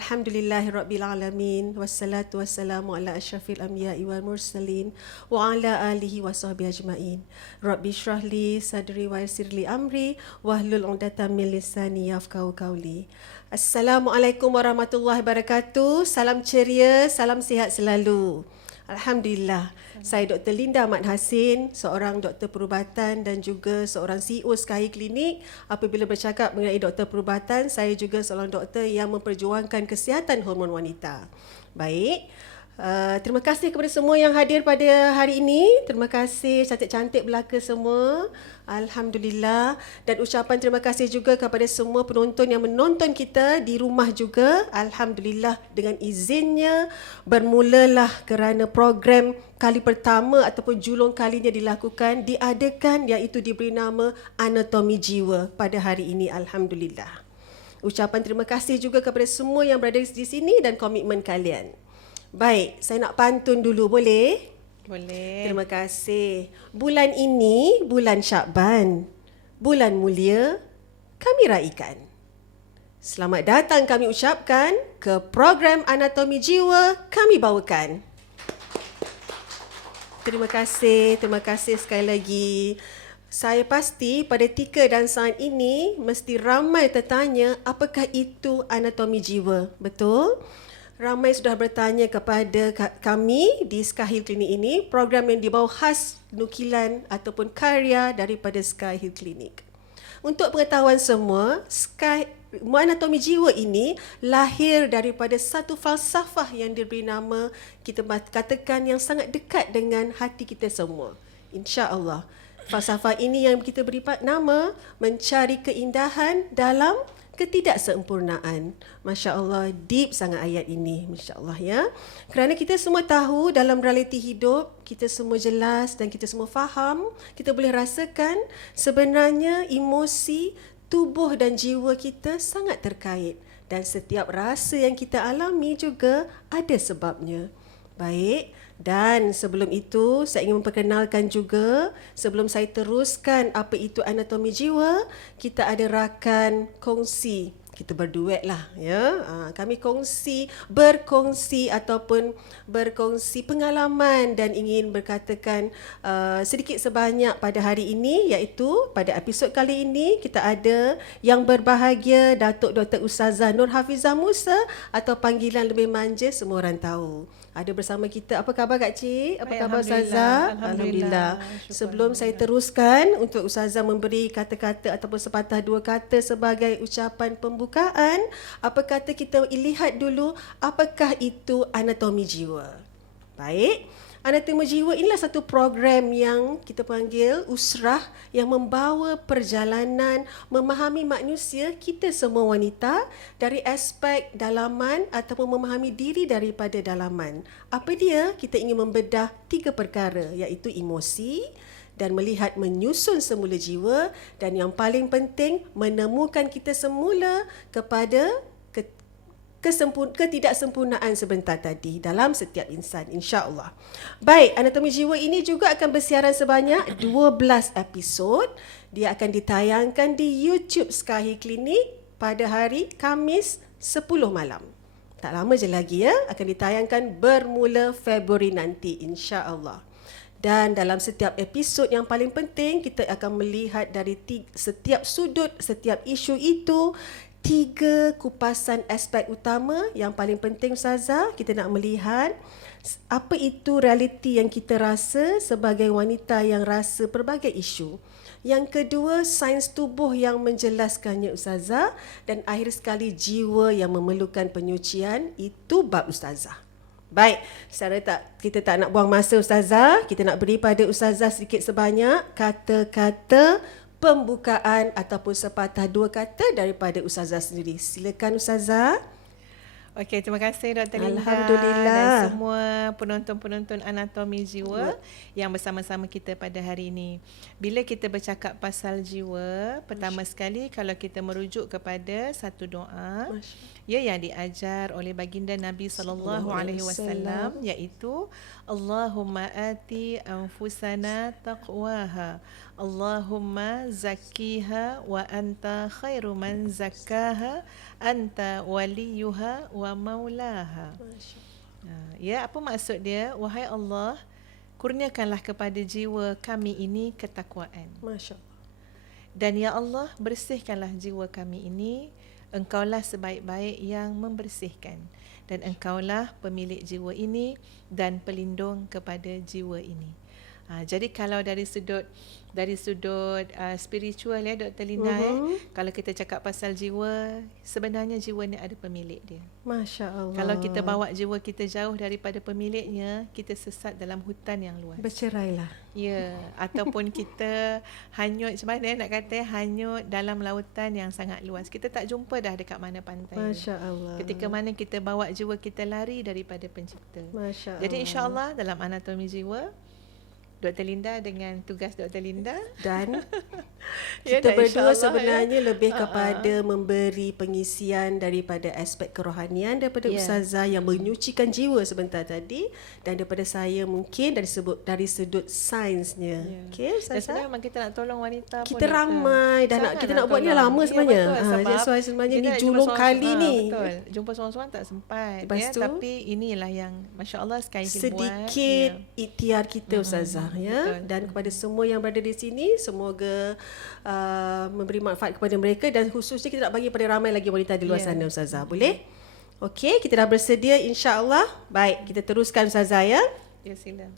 Alhamdulillahirabbil alamin wassalatu wassalamu ala asyrafil anbiya'i wal mursalin wa ala alihi washabbihi ajmain. Rabbi shrahli sadri wa yassirli amri wahlul 'uqdatam min lisani yafqahu qawli. Assalamualaikum warahmatullahi wabarakatuh. Salam ceria, salam sihat selalu. Alhamdulillah. Saya Dr. Linda Ahmad Hassin, seorang doktor perubatan dan juga seorang CEO Sky Clinic. Apabila bercakap mengenai doktor perubatan, saya juga seorang doktor yang memperjuangkan kesihatan hormon wanita. Baik. Terima kasih kepada semua yang hadir pada hari ini. Terima kasih cantik-cantik belaka semua. Alhamdulillah. Dan ucapan terima kasih juga kepada semua penonton yang menonton kita di rumah juga. Alhamdulillah, dengan izinnya bermulalah kerana program kali pertama ataupun julung kalinya diadakan, iaitu diberi nama Anatomi Jiwa pada hari ini. Alhamdulillah. Ucapan terima kasih juga kepada semua yang berada di sini dan komitmen kalian. Baik, saya nak pantun dulu, boleh? Boleh. Terima kasih. Bulan ini, bulan Syakban. Bulan mulia, kami raikan. Selamat datang kami ucapkan ke program Anatomi Jiwa kami bawakan. Terima kasih sekali lagi. Saya pasti pada tika dan saat ini mesti ramai tertanya apakah itu anatomi jiwa, betul? Ramai sudah bertanya kepada kami di Sky Hill Clinic ini, program yang dibawa khas nukilan ataupun karya daripada Sky Hill Clinic. Untuk pengetahuan semua, anatomi jiwa ini lahir daripada satu falsafah yang diberi nama, kita katakan yang sangat dekat dengan hati kita semua. InsyaAllah. Falsafah ini yang kita beri nama mencari keindahan dalam ketidaksempurnaan. Masya Allah, deep sangat ayat ini. Masya Allah ya. Kerana kita semua tahu dalam realiti hidup, kita semua jelas dan kita semua faham, kita boleh rasakan sebenarnya emosi, tubuh dan jiwa kita sangat terkait. Dan setiap rasa yang kita alami juga ada sebabnya. Baik. Dan sebelum itu, saya ingin memperkenalkan juga, sebelum saya teruskan apa itu anatomi jiwa, kita ada rakan kongsi. Kita berduet lah, ya. Kami berkongsi pengalaman dan ingin berkatakan sedikit sebanyak pada hari ini, iaitu pada episod kali ini kita ada yang berbahagia Datuk Dr. Ustazah Nur Hafizah Musa atau panggilan lebih manja semua orang tahu. Ada bersama kita. Apa khabar Kak Cik? Apa khabar Ustazah? Alhamdulillah. Sebelum saya teruskan untuk Ustazah memberi kata-kata ataupun sepatah dua kata sebagai ucapan pembukaan, apa kata kita lihat dulu apakah itu anatomi jiwa. Baik. Anatomi Jiwa inilah satu program yang kita panggil usrah yang membawa perjalanan memahami manusia, kita semua wanita, dari aspek dalaman ataupun memahami diri daripada dalaman. Apa dia? Kita ingin membedah 3 perkara, iaitu emosi dan melihat menyusun semula jiwa, dan yang paling penting menemukan kita semula kepada ketidaksempurnaan sebentar tadi dalam setiap insan, insya-Allah. Baik, anatomi jiwa ini juga akan bersiaran sebanyak 12 episod. Dia akan ditayangkan di YouTube Sky Hill Clinic pada hari Khamis 10 malam. Tak lama je lagi ya, akan ditayangkan bermula Februari nanti, insya-Allah. Dan dalam setiap episod yang paling penting, kita akan melihat dari setiap sudut, setiap isu itu, 3 kupasan aspek utama. Yang paling penting Ustazah, kita nak melihat apa itu realiti yang kita rasa sebagai wanita yang rasa pelbagai isu. Yang kedua, sains tubuh yang menjelaskannya Ustazah. Dan akhir sekali, jiwa yang memerlukan penyucian. Itu bab Ustazah. Baik, kita tak nak buang masa Ustazah. Kita nak beri pada Ustazah sedikit sebanyak kata-kata pembukaan ataupun sepatah dua kata daripada Ustazah sendiri. Silakan Ustazah. Okey, terima kasih Dr. Linda dan semua penonton-penonton Anatomi Jiwa yang bersama-sama kita pada hari ini. Bila kita bercakap pasal jiwa, pertama sekali kalau kita merujuk kepada satu doa yang diajar oleh baginda Nabi sallallahu alaihi wasallam, iaitu Allahumma ati anfusana taqwaha, Allahumma zakkiha wa anta khairu man zakkaha, anta waliyuha wa maulaha. Ya, apa maksud dia? Wahai Allah, kurniakanlah kepada jiwa kami ini ketakwaan. Masya Allah. Dan ya Allah, bersihkanlah jiwa kami ini. Engkaulah sebaik-baik yang membersihkan. Dan engkaulah pemilik jiwa ini dan pelindung kepada jiwa ini. Jadi kalau dari sudut spiritual ya Dr. Linda, kalau kita cakap pasal jiwa, sebenarnya jiwa ni ada pemilik dia. Masya Allah. Kalau kita bawa jiwa kita jauh daripada pemiliknya, kita sesat dalam hutan yang luas. Bercerailah. Ya, ataupun kita hanyut, macam mana nak kata, hanyut dalam lautan yang sangat luas. Kita tak jumpa dah dekat mana pantai. Masya Allah. Ketika mana kita bawa jiwa kita lari daripada pencipta. Masya Allah. Jadi insya-Allah dalam anatomi jiwa, Dr. Linda dengan tugas Dr. Linda dan Ya, kita dan berdua insyaAllah, sebenarnya lebih kepada memberi pengisian daripada aspek kerohanian daripada Ustazah yang menyucikan jiwa sebentar tadi, dan daripada saya mungkin dari sudut sainsnya. Okey, Dan Ustazah. sebenarnya memang kita nak tolong wanita pun. Kita ramai dan kita nak buat ni lama sebenarnya. That's why sebenarnya ni julung kali ni. Betul. Jumpa seorang-seorang tak sempat. Lepas tu, tapi inilah yang masya-Allah sekali kita buat. Sedikit ikhtiar kita Ustazah ya. Betul. Dan kepada semua yang berada di sini, semoga memberi manfaat kepada mereka, dan khususnya kita nak bagi pada ramai lagi wanita di luar sana Ustazah. Boleh? Okey, kita dah bersedia insya-Allah. Baik, kita teruskan Ustazah ya. Ya, sila.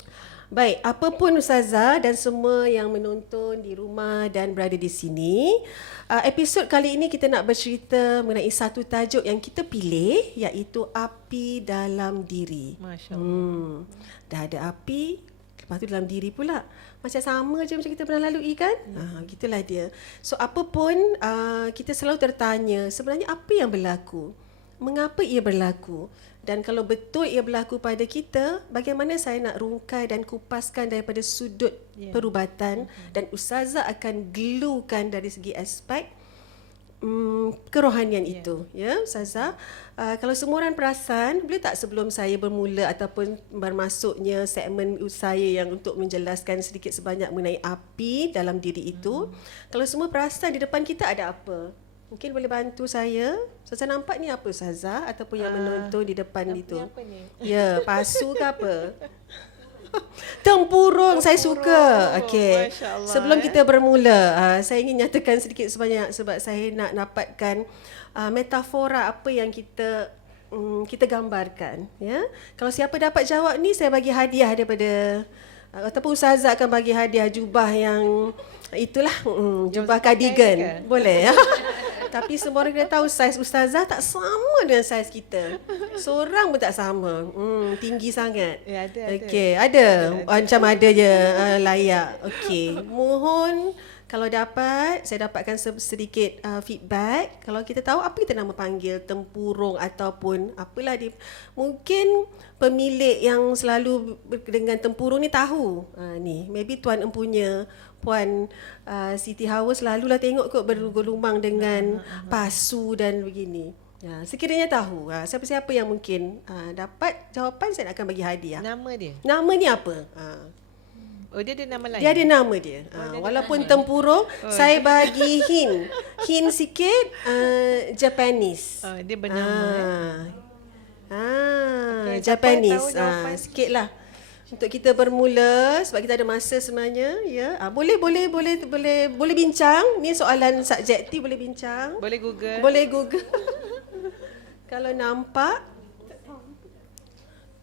Baik, apa pun Ustazah dan semua yang menonton di rumah dan berada di sini, episod kali ini kita nak bercerita mengenai satu tajuk yang kita pilih, iaitu api dalam diri. Masya-Allah. Dah ada api, lepas tu dalam diri pula. Macam sama je macam kita pernah lalui kan? Gitulah dia. So apa pun kita selalu tertanya, sebenarnya apa yang berlaku? Mengapa ia berlaku? Dan kalau betul ia berlaku pada kita, bagaimana saya nak rungkai dan kupaskan daripada sudut perubatan, dan Ustazah akan gluekan dari segi aspek kerohanian itu, ya Ustazah. Kalau semua orang perasan, boleh tak sebelum saya bermula ataupun bermasuknya segmen saya yang untuk menjelaskan sedikit sebanyak mengenai api dalam diri itu, kalau semua perasan di depan kita ada apa? Mungkin boleh bantu saya. Ustazah nampak ni apa Ustazah ataupun yang menonton di depan itu? Apa ni? Ya, pasu ke apa? Tempurung saya suka. Okey. Sebelum kita bermula, saya ingin nyatakan sedikit sebanyak sebab saya nak dapatkan metafora apa yang kita gambarkan, ya. Kalau siapa dapat jawab ni, saya bagi hadiah daripada ataupun Ustazah akan bagi hadiah jubah yang itulah, jubah cardigan. Boleh ya. Tapi semua orang kena tahu saiz Ustazah tak sama dengan saiz kita. Seorang pun tak sama. Tinggi sangat. Ya, ada. Okey, ada. Macam ada je layak. Okey. Mohon kalau dapat, saya dapatkan sedikit feedback. Kalau kita tahu apa kita nama panggil tempurung ataupun apalah dia. Mungkin pemilik yang selalu dengan tempurung ni tahu. Ni, maybe tuan empunya Puan Siti Hawa selalulah tengok kot bergelumang dengan pasu dan begini. Sekiranya tahu, siapa-siapa yang mungkin dapat jawapan, saya akan bagi hadiah. Nama dia? Nama ni apa? Oh, dia ada nama lain? Dia ada nama dia. Walaupun tempurung, saya bagi hint sikit, Japanese. Dia bernama. Okay, Japanese. Sikit lah. Untuk kita bermula, sebab kita ada masa sebenarnya, ya. Boleh bincang. Ni soalan subjektif, boleh bincang. Boleh Google. Boleh Google. Kalau nampak.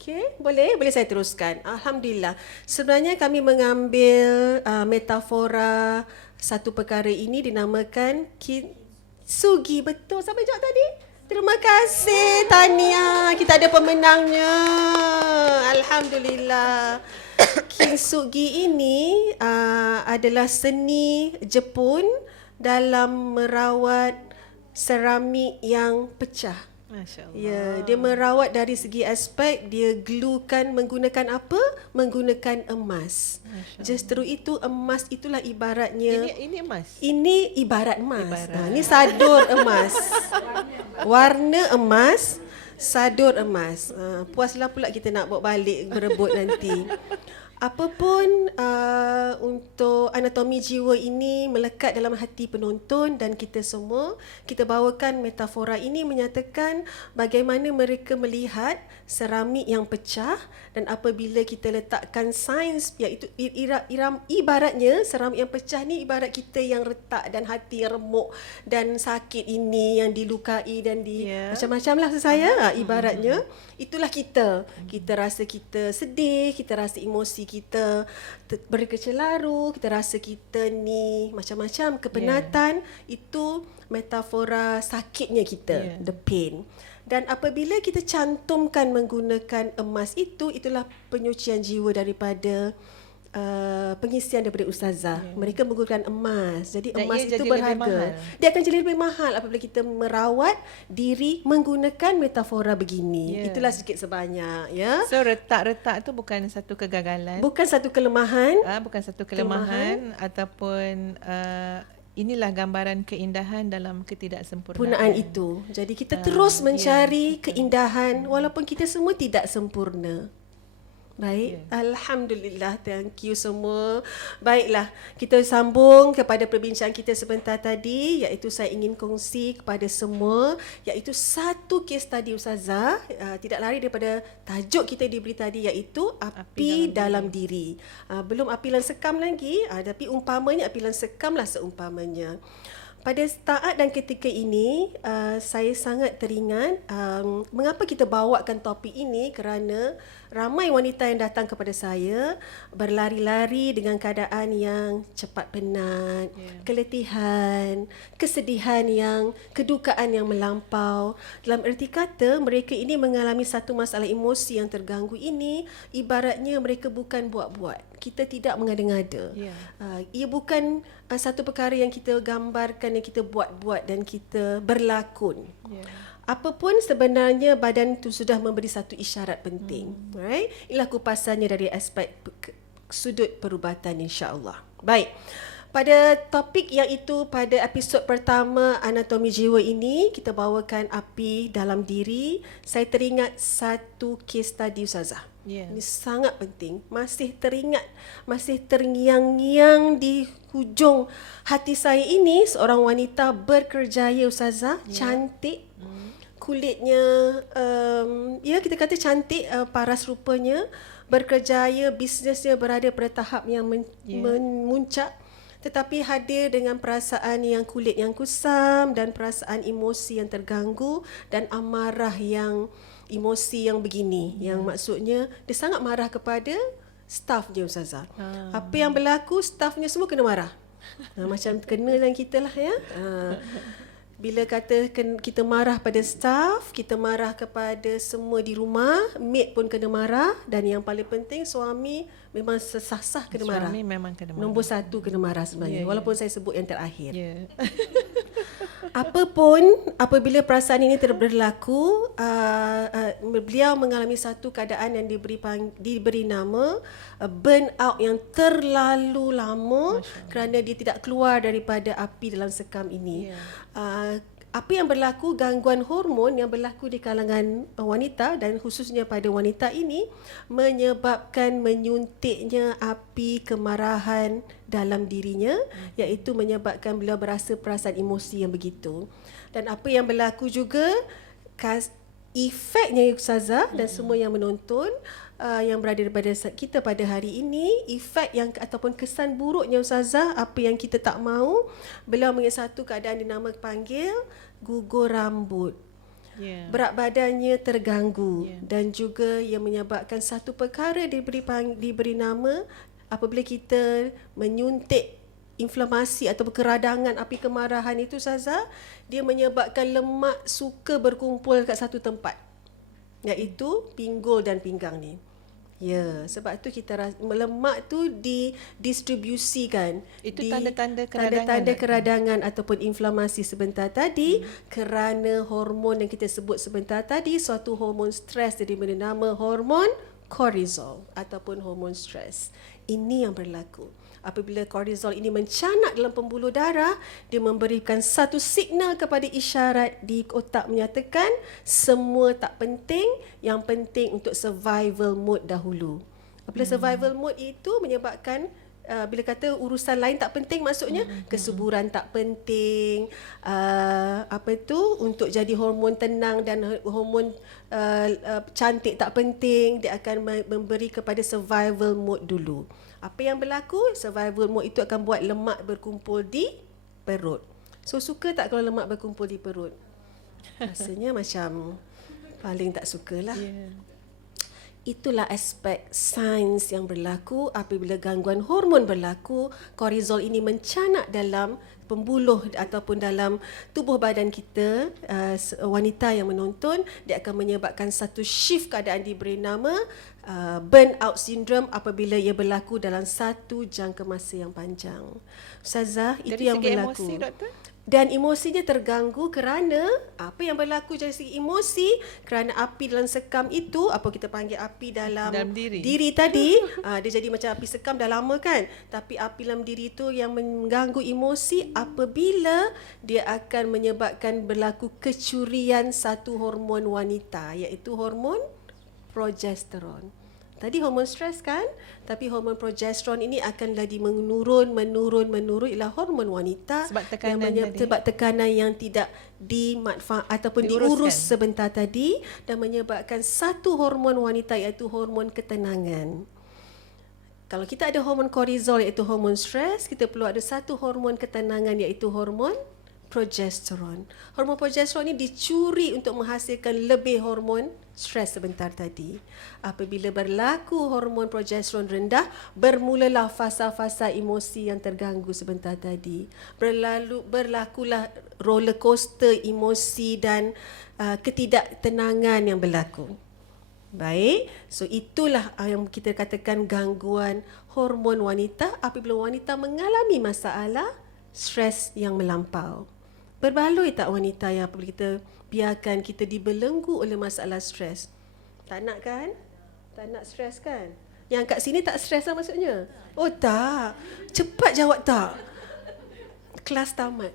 Okey, boleh saya teruskan. Alhamdulillah. Sebenarnya kami mengambil metafora satu perkara ini dinamakan kintsugi. Betul. Siapa jawab tadi? Terima kasih Tania. Kita ada pemenangnya. Alhamdulillah. Kintsugi ini adalah seni Jepun dalam merawat seramik yang pecah. Masya Allah. Ya, dia merawat dari segi aspek, dia gluekan menggunakan apa? Menggunakan emas. Justru itu emas itulah ibaratnya. Ini emas. Ini ibarat emas. Ini sadur emas. Warna emas, sadur emas. Puaslah pula kita nak bawa balik berebut nanti. Apapun untuk anatomi jiwa ini melekat dalam hati penonton dan kita semua, kita bawakan metafora ini menyatakan bagaimana mereka melihat seramik yang pecah, dan apabila kita letakkan sains, iaitu ibaratnya seramik yang pecah ni ibarat kita yang retak dan hati yang remuk dan sakit ini yang dilukai dan macam-macam lah saya. Ibaratnya itulah kita. Kita rasa kita sedih, kita rasa emosi kita berkecelaru, kita rasa kita ni macam-macam kepenatan. Itu metafora sakitnya kita, the pain. Dan apabila kita cantumkan menggunakan emas itu, itulah penyucian jiwa daripada pengisian daripada ustazah. Mereka menggunakan emas. Jadi Dan emas ia itu jadi lebih berharga. mahal. Dia akan jadi lebih mahal apabila kita merawat diri menggunakan metafora begini. Itulah sedikit sebanyak, ya. So retak-retak tu bukan satu kegagalan. Bukan satu kelemahan. Bukan satu kelemahan ataupun inilah gambaran keindahan dalam ketidaksempurnaan. Punaan itu. Jadi kita terus mencari keindahan walaupun kita semua tidak sempurna. Baik, Alhamdulillah, thank you semua. Baiklah, kita sambung kepada perbincangan kita sebentar tadi, iaitu saya ingin kongsi kepada semua, iaitu satu kes tadi Ustazah, tidak lari daripada tajuk kita diberi tadi, iaitu api dalam diri. Belum api lansekam lagi, tapi umpamanya api lansekam lah seumpamanya. Pada saat dan ketika ini, saya sangat teringat mengapa kita bawakan topik ini, kerana ramai wanita yang datang kepada saya berlari-lari dengan keadaan yang cepat penat, keletihan, kesedihan kedukaan yang melampau. Dalam erti kata, mereka ini mengalami satu masalah emosi yang terganggu ini, ibaratnya mereka bukan buat-buat. Kita tidak mengada-ngada. Ia bukan satu perkara yang kita gambarkan, yang kita buat-buat dan kita berlakon. Apapun sebenarnya badan itu sudah memberi satu isyarat penting. Right? Inilah kupasannya dari aspek sudut perubatan, insya-Allah. Baik. Pada topik yang itu, pada episod pertama Anatomi Jiwa ini, kita bawakan api dalam diri. Saya teringat satu kes tadi Ustazah. Ini sangat penting. Masih teringat, masih terngiang-ngiang di hujung hati saya ini. Seorang wanita berkerjaya Ustazah, cantik. Kulitnya, kita kata cantik, paras rupanya, berkerjaya, bisnesnya berada pada tahap yang memuncak, tetapi hadir dengan perasaan yang kulit yang kusam dan perasaan emosi yang terganggu dan amarah emosi yang begini, yang maksudnya dia sangat marah kepada stafnya Ustazah. Apa yang berlaku, stafnya semua kena marah. Macam kena dengan kita lah, ya. Bila kata kita marah pada staff, kita marah kepada semua di rumah, maid pun kena marah, dan yang paling penting suami memang sesah-sah kena marah. Suami memang kena marah. Nombor satu kena marah sebenarnya, walaupun saya sebut yang terakhir. Apapun, apabila perasaan ini berlaku, beliau mengalami satu keadaan yang diberi nama burnout yang terlalu lama, kerana dia tidak keluar daripada api dalam sekam ini. Apa yang berlaku, gangguan hormon yang berlaku di kalangan wanita dan khususnya pada wanita ini menyebabkan menyuntiknya api kemarahan dalam dirinya, iaitu menyebabkan beliau berasa perasaan emosi yang begitu. Dan apa yang berlaku juga, efeknya Ustazah dan semua yang menonton, yang berada pada kita pada hari ini, efek yang ataupun kesan buruknya Ustazah, apa yang kita tak mahu, beliau mengenai satu keadaan dinama panggil gugur rambut. Berat badannya terganggu dan juga yang menyebabkan satu perkara diberi nama, apabila kita menyuntik inflamasi atau keradangan api kemarahan itu Ustazah, dia menyebabkan lemak suka berkumpul kat satu tempat, iaitu pinggul dan pinggang ni. Sebab tu lemak tu didistribusikan. Itu tanda-tanda keradangan ataupun inflamasi sebentar tadi, kerana hormon yang kita sebut sebentar tadi, suatu hormon stres jadi bernama hormon cortisol ataupun hormon stres. Ini yang berlaku. Apabila cortisol ini mencanak dalam pembuluh darah, dia memberikan satu signal kepada isyarat di otak menyatakan semua tak penting, yang penting untuk survival mode dahulu. Apabila survival mode itu menyebabkan bila kata urusan lain tak penting, maksudnya kesuburan tak penting, untuk jadi hormon tenang dan hormon cantik tak penting, dia akan memberi kepada survival mode dulu. Apa yang berlaku? Survival mode itu akan buat lemak berkumpul di perut. So suka tak kalau lemak berkumpul di perut? Rasanya macam paling tak sukalah. Yeah. Itulah aspek sains yang berlaku apabila gangguan hormon berlaku. Kortisol ini mencanak dalam pembuluh ataupun dalam tubuh badan kita. Wanita yang menonton, dia akan menyebabkan satu shift keadaan diberi nama burnout syndrome apabila ia berlaku dalam satu jangka masa yang panjang. Ustazah, itu Dari yang segi berlaku. emosi, doktor? Dan emosinya terganggu kerana apa yang berlaku dari segi emosi, kerana api dalam sekam itu, apa kita panggil api dalam diri tadi, dia jadi macam api sekam dah lama kan, tapi api dalam diri itu yang mengganggu emosi apabila dia akan menyebabkan berlaku kecurian satu hormon wanita, iaitu hormon progesteron. Tadi hormon stres kan, tapi hormon progesteron ini akan lagi menurun ialah hormon wanita Sebab tekanan sebab tekanan yang tidak ataupun diurus sebentar tadi, dan menyebabkan satu hormon wanita iaitu hormon ketenangan. Kalau kita ada hormon kortisol iaitu hormon stres, kita perlu ada satu hormon ketenangan iaitu hormon progesteron. Hormon progesteron ini dicuri untuk menghasilkan lebih hormon stres sebentar tadi. Apabila berlaku hormon progesteron rendah, bermulalah fasa-fasa emosi yang terganggu sebentar tadi. Berlakulah roller coaster emosi dan ketidaktenangan yang berlaku. Baik, so itulah yang kita katakan gangguan hormon wanita apabila wanita mengalami masalah stres yang melampau. Berbaloi tak wanita yang apabila kita biarkan kita dibelenggu oleh masalah stres? Tak nak kan? Tak nak stres kan? Yang kat sini tak stres lah maksudnya? Oh tak. Cepat jawab tak. Kelas tamat.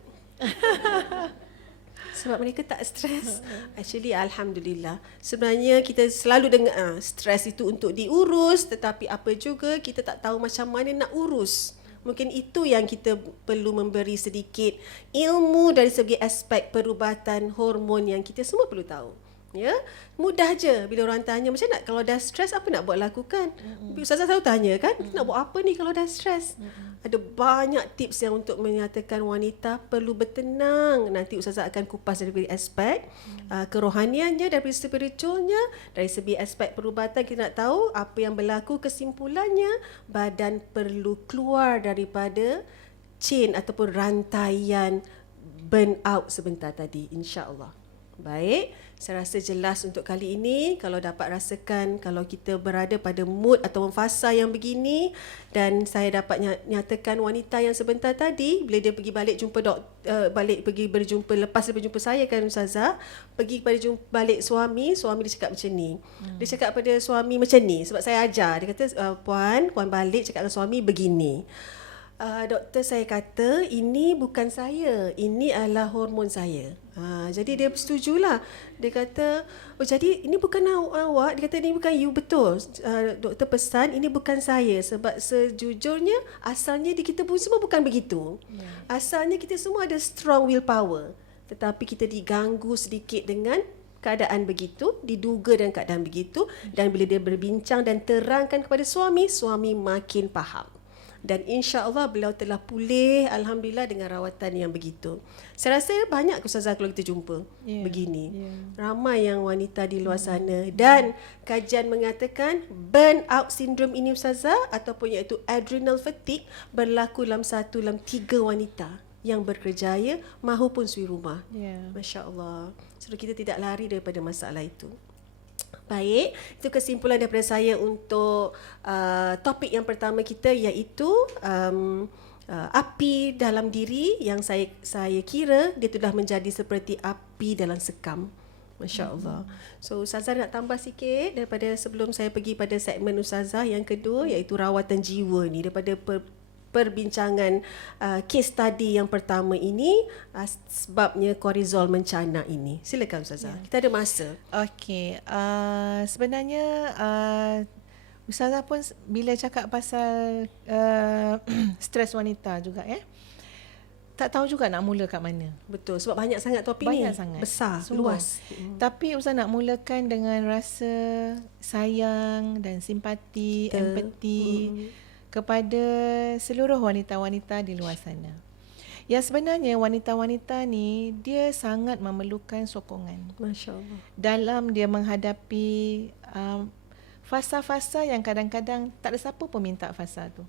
Sebab mereka tak stres. Actually alhamdulillah. Sebenarnya kita selalu dengar stres itu untuk diurus, tetapi apa juga kita tak tahu macam mana nak urus. Mungkin itu yang kita perlu memberi sedikit ilmu dari segi aspek perubatan hormon yang kita semua perlu tahu. Ya, mudah je bila orang tanya macam nak kalau dah stres apa nak buat lakukan. Ustazah selalu tanya kan, nak buat apa ni kalau dah stres? Ada banyak tips yang untuk menyatakan wanita perlu bertenang. Nanti Ustazah akan kupas dari aspek kerohaniannya, dari spiritualnya, dari segi aspek perubatan kita nak tahu apa yang berlaku. Kesimpulannya, badan perlu keluar daripada chain ataupun rantaian burnout sebentar tadi, insya-Allah. Baik, saya rasa jelas untuk kali ini. Kalau dapat rasakan kalau kita berada pada mood atau fasa yang begini, dan saya dapat nyatakan wanita yang sebentar tadi bila dia pergi balik jumpa pergi berjumpa lepas dia berjumpa saya kan Ustazah, pergi balik suami dia cakap macam ni. Dia cakap pada suami macam ni sebab saya ajar. Dia kata puan balik cakap dengan suami begini. Doktor, saya kata ini bukan saya, ini adalah hormon saya. Jadi dia bersetujulah. Dia kata, oh jadi ini bukan awak. Dia kata ini bukan you, betul. Doktor pesan ini bukan saya. Sebab sejujurnya asalnya di kita pun semua bukan begitu. Asalnya kita semua ada strong willpower. Tetapi kita diganggu sedikit dengan keadaan begitu, diduga dengan keadaan begitu. Dan bila dia berbincang dan terangkan kepada suami makin faham. Dan insya-Allah beliau telah pulih alhamdulillah dengan rawatan yang begitu. Saya rasa banyak Ustazah kalau kita jumpa begini. Ramai yang wanita di luar sana, dan kajian mengatakan burnout syndrome ini Ustazah ataupun iaitu adrenal fatigue berlaku dalam 3 wanita yang berkerjaya mahupun suri rumah. Masya-Allah. So kita tidak lari daripada masalah itu. Baik, itu kesimpulan daripada saya untuk topik yang pertama kita, iaitu api dalam diri yang saya kira dia sudah menjadi seperti api dalam sekam. Masya Allah. So Ustazah nak tambah sikit daripada sebelum saya pergi pada segmen Ustazah yang kedua, iaitu rawatan jiwa ni, daripada perbincangan case study yang pertama ini, sebabnya korizol mencana ini. Silakan Ustazah. Kita ada masa. Okey, sebenarnya Ustazah pun bila cakap pasal stres wanita juga tak tahu juga nak mula kat mana. Betul, sebab banyak sangat topik ni. Banyak sangat. Besar, Sungguh. luas. Tapi Ustaz nak mulakan dengan rasa sayang dan simpati, empati kepada seluruh wanita-wanita di luar sana. Yang sebenarnya wanita-wanita ni dia sangat memerlukan sokongan. Masya Allah. Dalam dia menghadapi fasa-fasa yang kadang-kadang tak ada siapa pun minta fasa tu.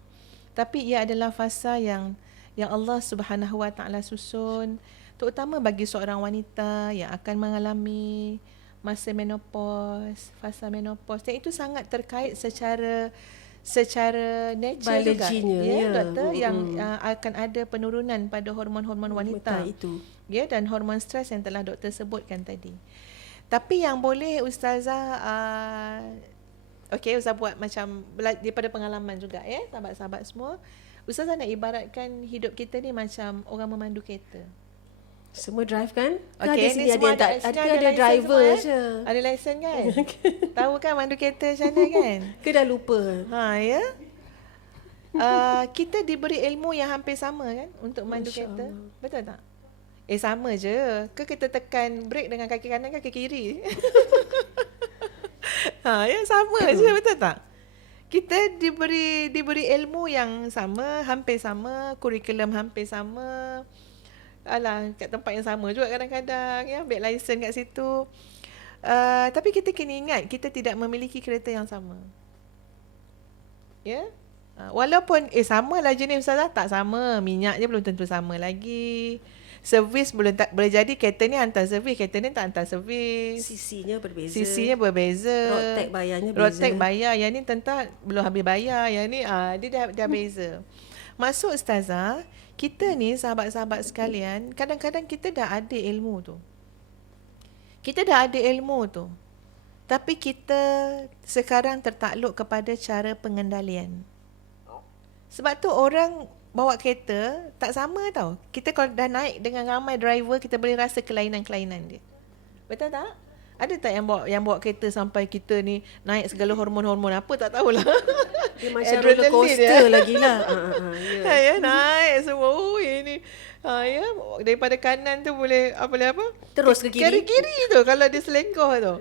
Tapi ia adalah fasa yang Allah Subhanahu Wa Taala susun, terutama bagi seorang wanita yang akan mengalami masa menopause, fasa menopause. Dan itu sangat terkait secara nature juga. Doktor, yang akan ada penurunan pada hormon-hormon wanita itu. Dan hormon stres yang telah doktor sebutkan tadi. Tapi yang boleh Ustazah Ustazah buat macam daripada pengalaman juga sahabat-sahabat semua. Ustazah nak ibaratkan hidup kita ni macam orang memandu kereta. Semua drive kan? Okey, sini ada driver je. Ada lesen kan? Tahu kan mandu kereta macam mana kan? Ke dah lupa? Ya. Kita diberi ilmu yang hampir sama kan untuk mandu kereta. Betul tak? Sama je. Ke kita tekan brake dengan kaki kanan ke kaki kiri? Sama je, betul tak? Kita diberi ilmu yang sama, hampir sama, kurikulum hampir sama. Kat tempat yang sama juga kadang-kadang ambil lesen kat situ. Tapi kita kena ingat kita tidak memiliki kereta yang sama. Walaupun sama lah jenis Ustazah, tak sama. Minyak je belum tentu sama lagi. Servis boleh jadi kereta ni hantar servis, kereta ni tak hantar servis. Sisinya berbeza. Road tax bayarnya beza. Road tax bayar, yang ni tentang belum habis bayar, yang ni dia dah beza. Maksud Ustazah, kita ni sahabat-sahabat sekalian, kadang-kadang kita dah ada ilmu tu. Tapi kita sekarang tertakluk kepada cara pengendalian. Sebab tu orang bawa kereta tak sama tau. Kita kalau dah naik dengan ramai driver, kita boleh rasa kelainan-kelainan dia. Betul tak? Ada tak yang bawa kereta sampai kita ni naik segala hormon-hormon apa tak tahulah. Dia macam roller coaster lagi lah. Naik semua. Ini. Daripada kanan tu boleh apa? Terus ke kiri. Kiri tu kalau dia selengkoh tu.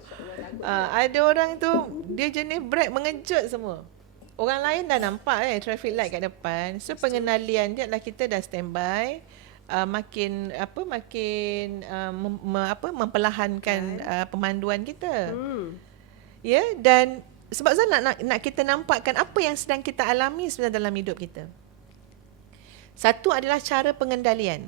Ada orang tu dia jenis brake mengejut semua. Orang lain dah nampak traffic light kat depan. So pengenalian dia adalah kita dah standby, makin memperlahankan pemanduan kita. Dan sebab saya nak kita nampakkan apa yang sedang kita alami sebenarnya dalam hidup kita. Satu adalah cara pengendalian.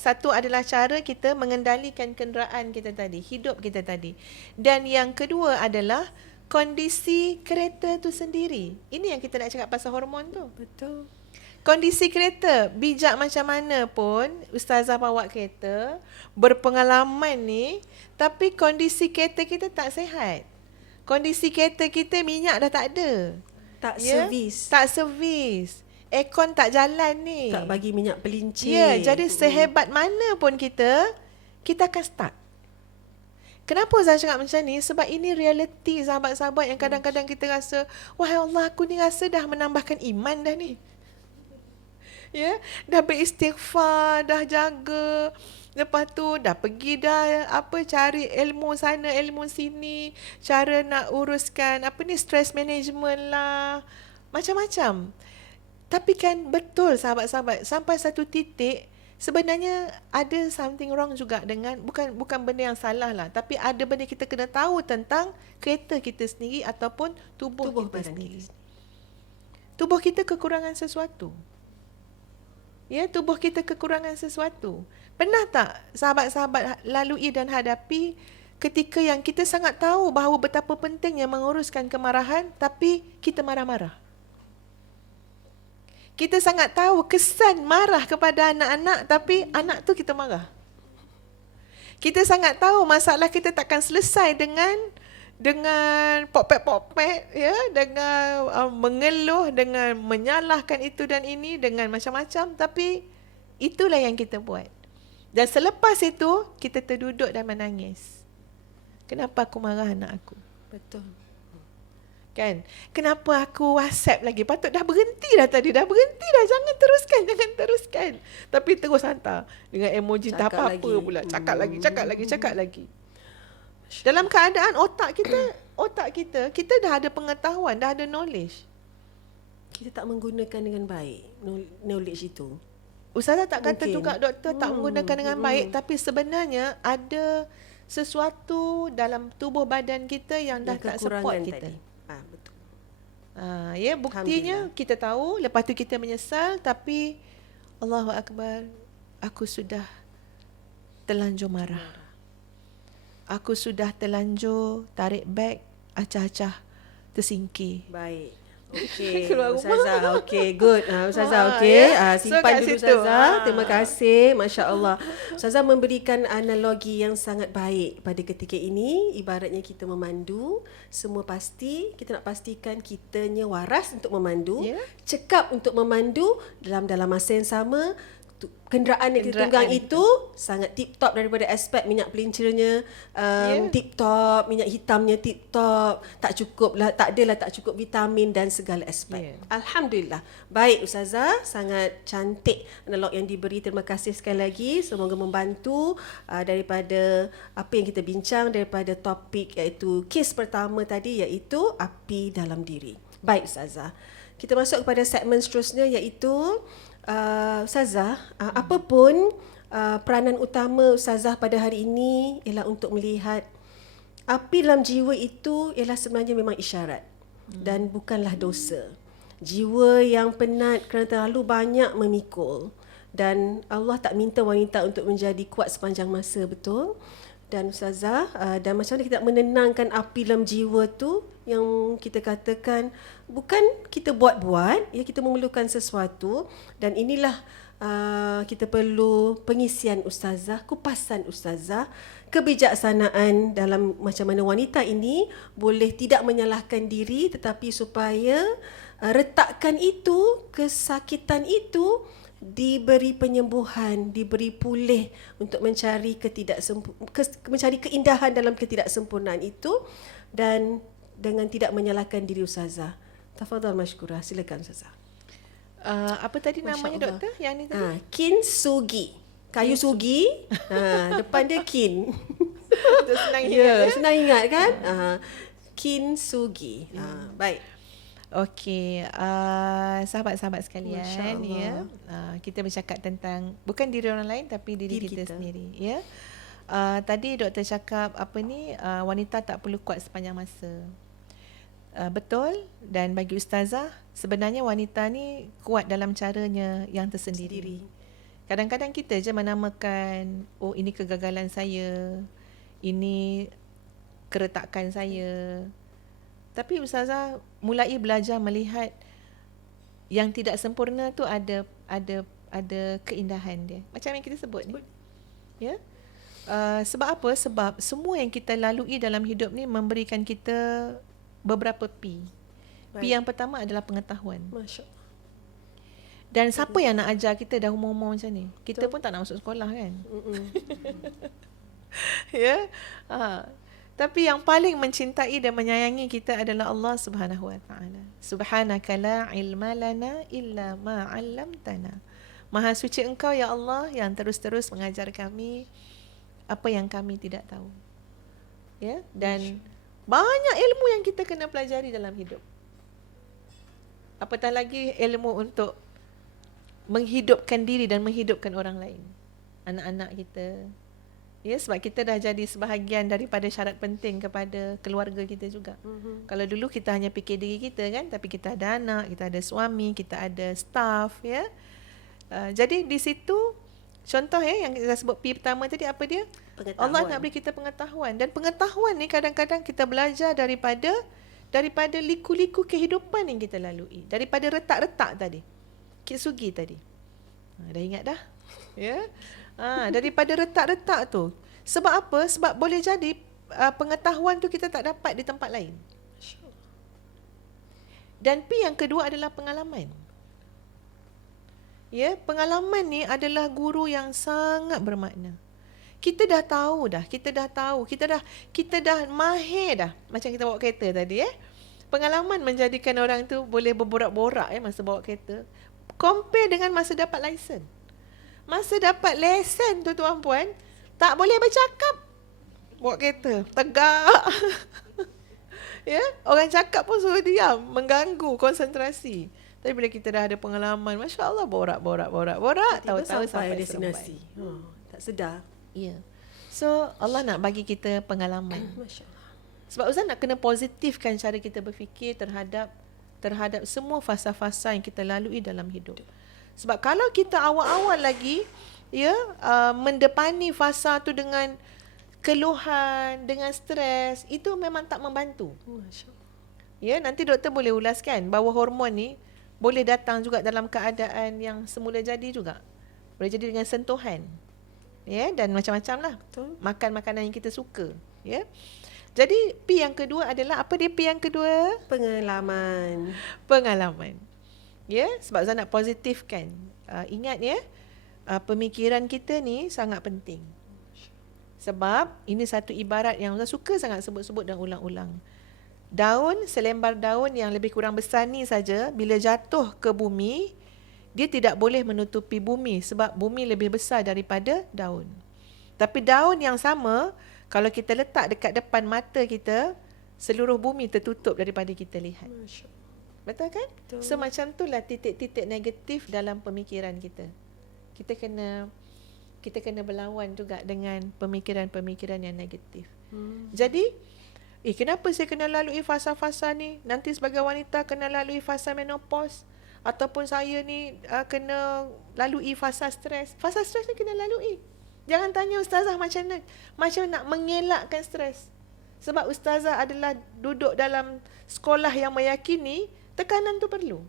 Satu adalah cara kita mengendalikan kenderaan kita tadi, hidup kita tadi. Dan yang kedua adalah kondisi kereta tu sendiri. Ini yang kita nak cakap pasal hormon tu. Betul. Kondisi kereta, bijak macam mana pun Ustazah bawa kereta, berpengalaman ni, tapi kondisi kereta kita tak sihat. Kondisi kereta kita minyak dah tak ada. Tak servis. Aircon tak jalan ni. Tak bagi minyak pelincir. Jadi sehebat mana pun kita akan stuck. Kenapa saya cakap macam ni? Sebab ini realiti sahabat-sahabat yang kadang-kadang kita rasa, wahai Allah, aku ni rasa dah menambahkan iman dah ni. Dah beristighfar, dah jaga. Lepas tu dah pergi cari ilmu sana, ilmu sini, cara nak uruskan stress management lah. Macam-macam. Tapi kan betul sahabat-sahabat, sampai satu titik sebenarnya ada something wrong juga dengan bukan benda yang salah lah, tapi ada benda kita kena tahu tentang kereta kita sendiri ataupun tubuh kita sendiri. Tubuh kita kekurangan sesuatu. Tubuh kita kekurangan sesuatu. Pernah tak sahabat-sahabat lalui dan hadapi ketika yang kita sangat tahu bahawa betapa pentingnya menguruskan kemarahan, tapi kita marah-marah? Kita sangat tahu kesan marah kepada anak-anak, tapi anak tu kita marah. Kita sangat tahu masalah kita takkan selesai dengan pokpek-pokpek, ya, dengan mengeluh, dengan menyalahkan itu dan ini, dengan macam-macam, tapi itulah yang kita buat. Dan selepas itu kita terduduk dan menangis. Kenapa aku marah anak aku? Betul. Kan? Kenapa aku WhatsApp lagi? Patut dah berhenti dah tadi. Dah berhenti dah. Jangan teruskan. Tapi terus hantar. Dengan emoji tak apa-apa pula. Cakap lagi. Dalam keadaan otak kita dah ada pengetahuan, dah ada knowledge. Kita tak menggunakan dengan baik knowledge itu. Ustazah tak kata Mungkin. juga doktor tak menggunakan dengan baik, tapi sebenarnya ada sesuatu dalam tubuh badan kita yang dah tak support kita. Betul. Ya, buktinya kita tahu, lepas tu kita menyesal, tapi Allahu Akbar, aku sudah terlanjur marah. Aku sudah terlanjur tarik beg, acah-acah tersingkir. Baik. Okey, Keluar rumah. Ustazah. Okey, good. Ustazah, okey. So, Simpan kat dulu situ. Ustazah. Terima kasih. Masya Allah. Ustazah memberikan analogi yang sangat baik pada ketika ini. Ibaratnya kita memandu. Semua pasti, kita nak pastikan kitanya waras untuk memandu. Ya. Cekap untuk memandu dalam masa yang sama. Kenderaan yang kita tunggang itu sangat tip-top daripada aspek minyak pelincernya, tip-top, minyak hitamnya tip-top, tak cukup vitamin dan segala aspek. Alhamdulillah. Baik Ustazah, sangat cantik analog yang diberi. Terima kasih sekali lagi. Semoga membantu daripada apa yang kita bincang daripada topik iaitu kes pertama tadi iaitu api dalam diri. Baik Ustazah. Kita masuk kepada segmen seterusnya iaitu Ustazah, apapun peranan utama Ustazah pada hari ini ialah untuk melihat api dalam jiwa itu ialah sebenarnya memang isyarat dan bukanlah dosa. Jiwa yang penat kerana terlalu banyak memikul, dan Allah tak minta wanita untuk menjadi kuat sepanjang masa, betul? Dan Ustazah, dan macam mana kita nak menenangkan api dalam jiwa tu yang kita katakan bukan kita buat-buat, ya, kita memerlukan sesuatu, dan inilah kita perlu pengisian Ustazah, kupasan Ustazah, kebijaksanaan dalam macam mana wanita ini boleh tidak menyalahkan diri tetapi supaya retakan itu, kesakitan itu diberi penyembuhan, diberi pulih untuk mencari mencari keindahan dalam ketidaksempurnaan itu, dan dengan tidak menyalahkan diri Ustazah. Tafadhal mashkurah. Silakan Ustazah. Apa tadi Masya namanya Allah. doktor? Yang ni tadi? Kintsugi. Kayu sugi. Depan dia kin. Senang ingat. Senang ingat kan? Kintsugi. Baik. Okey, sahabat-sahabat sekalian, ya, kita bercakap tentang bukan diri orang lain tapi diri kita sendiri, ya. Tadi doktor cakap wanita tak perlu kuat sepanjang masa. Betul, dan bagi ustazah sebenarnya wanita ni kuat dalam caranya yang tersendiri. Kadang-kadang kita je menamakan, oh ini kegagalan saya, ini keretakan saya. Tapi ustazah mulai belajar melihat yang tidak sempurna tu ada keindahan dia. Macam yang kita sebut ni. Ya. Sebab apa? Sebab semua yang kita lalui dalam hidup ni memberikan kita beberapa P. P yang pertama adalah pengetahuan. Masya-Allah. Dan siapa yang nak ajar kita dah umur-umur macam ni? Kita pun tak nak masuk sekolah kan? Ya. Tapi yang paling mencintai dan menyayangi kita adalah Allah Subhanahu wa taala. Subhanaka la ilma lana illa ma 'allamtana. Maha suci Engkau ya Allah yang terus-terus mengajar kami apa yang kami tidak tahu. Ya, dan banyak ilmu yang kita kena pelajari dalam hidup. Apatah lagi ilmu untuk menghidupkan diri dan menghidupkan orang lain. Anak-anak kita. Ya, sebab kita dah jadi sebahagian daripada syarat penting kepada keluarga kita juga. Kalau dulu kita hanya fikir diri kita kan, tapi kita ada anak, kita ada suami, kita ada staff, ya. Jadi di situ contoh yang kita sebut P pertama tadi apa dia? Allah nak beri kita pengetahuan, dan pengetahuan ni kadang-kadang kita belajar daripada liku-liku kehidupan yang kita lalui, daripada retak-retak tadi. Kintsugi tadi. Dah ingat dah? Ya. Daripada retak-retak tu. Sebab apa? Sebab boleh jadi pengetahuan tu kita tak dapat di tempat lain. Dan P yang kedua adalah pengalaman. Ya, pengalaman ni adalah guru yang sangat bermakna. Kita dah tahu, kita dah mahir dah. Macam kita bawa kereta tadi Pengalaman menjadikan orang tu boleh berborak-borak masa bawa kereta. Compare dengan masa dapat lesen. Masa dapat lesen tu tuan-puan, tak boleh bercakap. Bawa kereta, tegak. Ya, orang cakap pun suruh diam, mengganggu konsentrasi. Tapi bila kita dah ada pengalaman, Masya Allah, borak, tahu-tahu sampai destinasi. Tak sedar. Ya. So, Allah nak bagi kita pengalaman. Masya Allah. Sebab Ustaz nak kena positifkan cara kita berfikir terhadap semua fasa-fasa yang kita lalui dalam hidup. Sebab kalau kita awal-awal lagi mendepani fasa tu dengan keluhan, dengan stres, itu memang tak membantu. Masya Allah. Ya, nanti doktor boleh ulaskan bahawa hormon ni boleh datang juga dalam keadaan yang semula jadi juga. Boleh jadi dengan sentuhan. Ya, dan macam-macam lah. Betul. Makan makanan yang kita suka. Ya. Jadi P yang kedua adalah, apa dia P yang kedua? Pengalaman. Ya, sebab saya nak positifkan. Ingat pemikiran kita ni sangat penting. Sebab ini satu ibarat yang saya suka sangat sebut-sebut dan ulang-ulang. Daun, selembar daun yang lebih kurang besar ni saja, bila jatuh ke bumi, dia tidak boleh menutupi bumi sebab bumi lebih besar daripada daun. Tapi daun yang sama, kalau kita letak dekat depan mata kita, seluruh bumi tertutup daripada kita lihat. Betul kan? Betul. So macam itulah titik-titik negatif dalam pemikiran kita. Kita kena berlawan juga dengan pemikiran-pemikiran yang negatif. Jadi, kenapa saya kena lalui fasa-fasa ni? Nanti sebagai wanita kena lalui fasa menopause, ataupun saya ni kena lalui fasa stres. Fasa stres ni kena lalui. Jangan tanya ustazah macam nak mengelakkan stres. Sebab ustazah adalah duduk dalam sekolah yang meyakini tekanan tu perlu.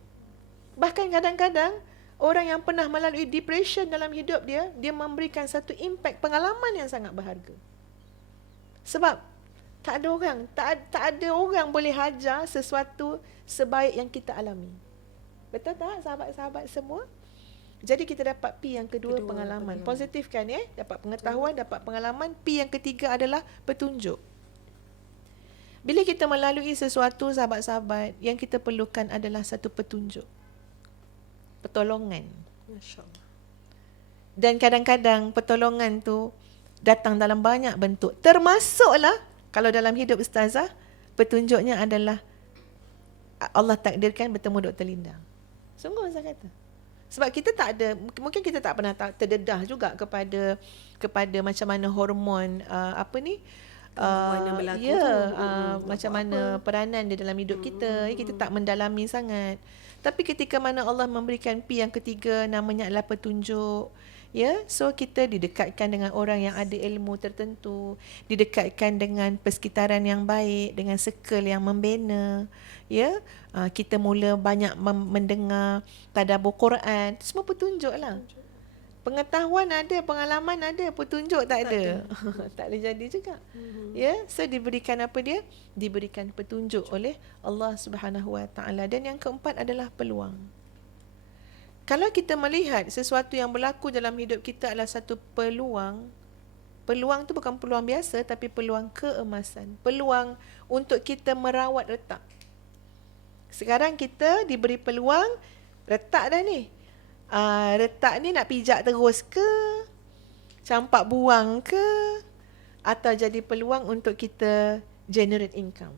Bahkan kadang-kadang orang yang pernah melalui depression dalam hidup dia memberikan satu impact pengalaman yang sangat berharga. Sebab tak ada orang boleh hajar sesuatu sebaik yang kita alami. Betul tak sahabat-sahabat semua? Jadi kita dapat P yang kedua, pengalaman. Positif kan Dapat pengetahuan, dapat pengalaman. P yang ketiga adalah petunjuk. Bila kita melalui sesuatu, sahabat-sahabat, yang kita perlukan adalah satu petunjuk. Pertolongan. Masya Allah. Dan kadang-kadang pertolongan tu datang dalam banyak bentuk. Termasuklah kalau dalam hidup ustazah, petunjuknya adalah Allah takdirkan bertemu Dr. Linda. Sungguh saya kata. Sebab kita tak ada, mungkin kita tak pernah terdedah juga kepada macam mana hormon yang berlaku macam mana peranan dia dalam hidup kita. Kita tak mendalami sangat. Tapi ketika mana Allah memberikan P yang ketiga, namanya adalah petunjuk. So kita didekatkan dengan orang yang ada ilmu tertentu, didekatkan dengan persekitaran yang baik, dengan circle yang membina. Kita mula banyak mendengar tadabbur Quran. Itu semua petunjuk lah. Pengetahuan ada, pengalaman ada, petunjuk tak ada. Tak boleh jadi juga. So diberikan apa dia? Diberikan petunjuk oleh Allah Subhanahu Wa Taala. Dan yang keempat adalah peluang. Kalau kita melihat sesuatu yang berlaku dalam hidup kita adalah satu peluang, peluang tu bukan peluang biasa, tapi peluang keemasan. Peluang untuk kita merawat retak. Sekarang kita diberi peluang, retak dah ni. Retak ni nak pijak terus ke? Campak buang ke? Atau jadi peluang untuk kita generate income?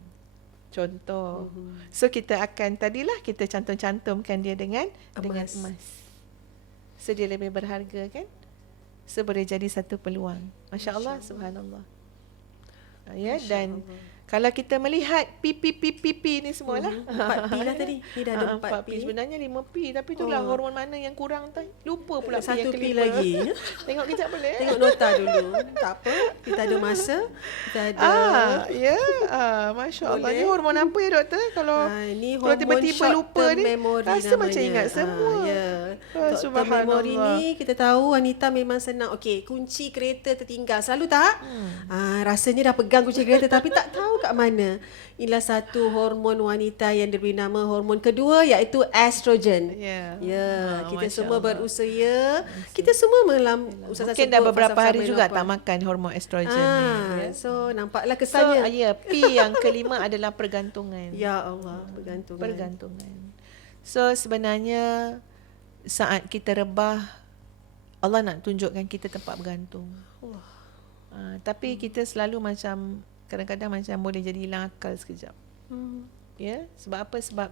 Contoh. So kita akan, tadilah kita cantum-cantumkan dia dengan emas. So dia lebih berharga kan? So boleh jadi satu peluang. Masya Allah, subhanallah. Dan Kalau kita melihat P ni semualah. 4P lah tadi. Ni dah ada 4P. Sebenarnya 5P. Tapi itulah hormon mana yang kurang. Lupa pula P yang 1P kelima. lagi. Tengok kejap boleh? Tengok nota dulu. Tak apa. Kita ada masa. Kita ada. Masya Allah. Ni hormon apa ya doktor? Kalau ni kalau hormon tiba-tiba lupa ni, rasa macam ingat semua. Short-term memory ni kita tahu wanita memang senang. Okey, kunci kereta tertinggal. Selalu tak? Rasanya dah pegang kunci kereta tapi tak tahu kat mana. Inilah satu hormon wanita yang diberi nama hormon kedua iaitu estrogen. Kita semua berusia. Kita semua mungkin dah beberapa hari juga tak makan hormon estrogen ni. So nampaklah kesannya. P yang kelima adalah pergantungan. Ya Allah, Pergantungan. So sebenarnya saat kita rebah, Allah nak tunjukkan kita tempat bergantung. Tapi kita selalu macam kadang-kadang macam boleh jadi hilang akal sekejap. Sebab apa? Sebab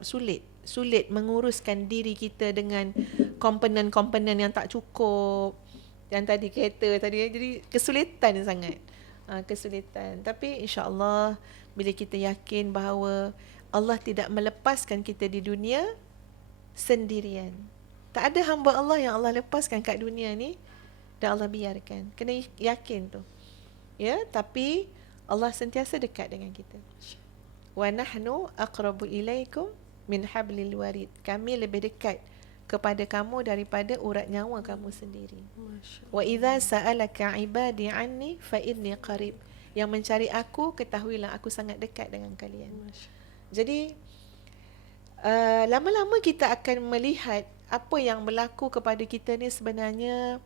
sulit menguruskan diri kita dengan komponen-komponen yang tak cukup. Yang tadi kereta tadi, jadi kesulitan sangat. Kesulitan. Tapi insya-Allah bila kita yakin bahawa Allah tidak melepaskan kita di dunia sendirian. Tak ada hamba Allah yang Allah lepaskan kat dunia ni dan Allah biarkan. Kena yakin tu. Tapi Allah sentiasa dekat dengan kita. Wa nahnu aqrabu ilaikum min hablil warid. Kami lebih dekat kepada kamu daripada urat nyawa kamu sendiri. Wa idza sa'alaka ibadi anni fa inni qarib. Yang mencari aku, ketahuilah aku sangat dekat dengan kalian. Jadi lama-lama kita akan melihat apa yang berlaku kepada kita ni sebenarnya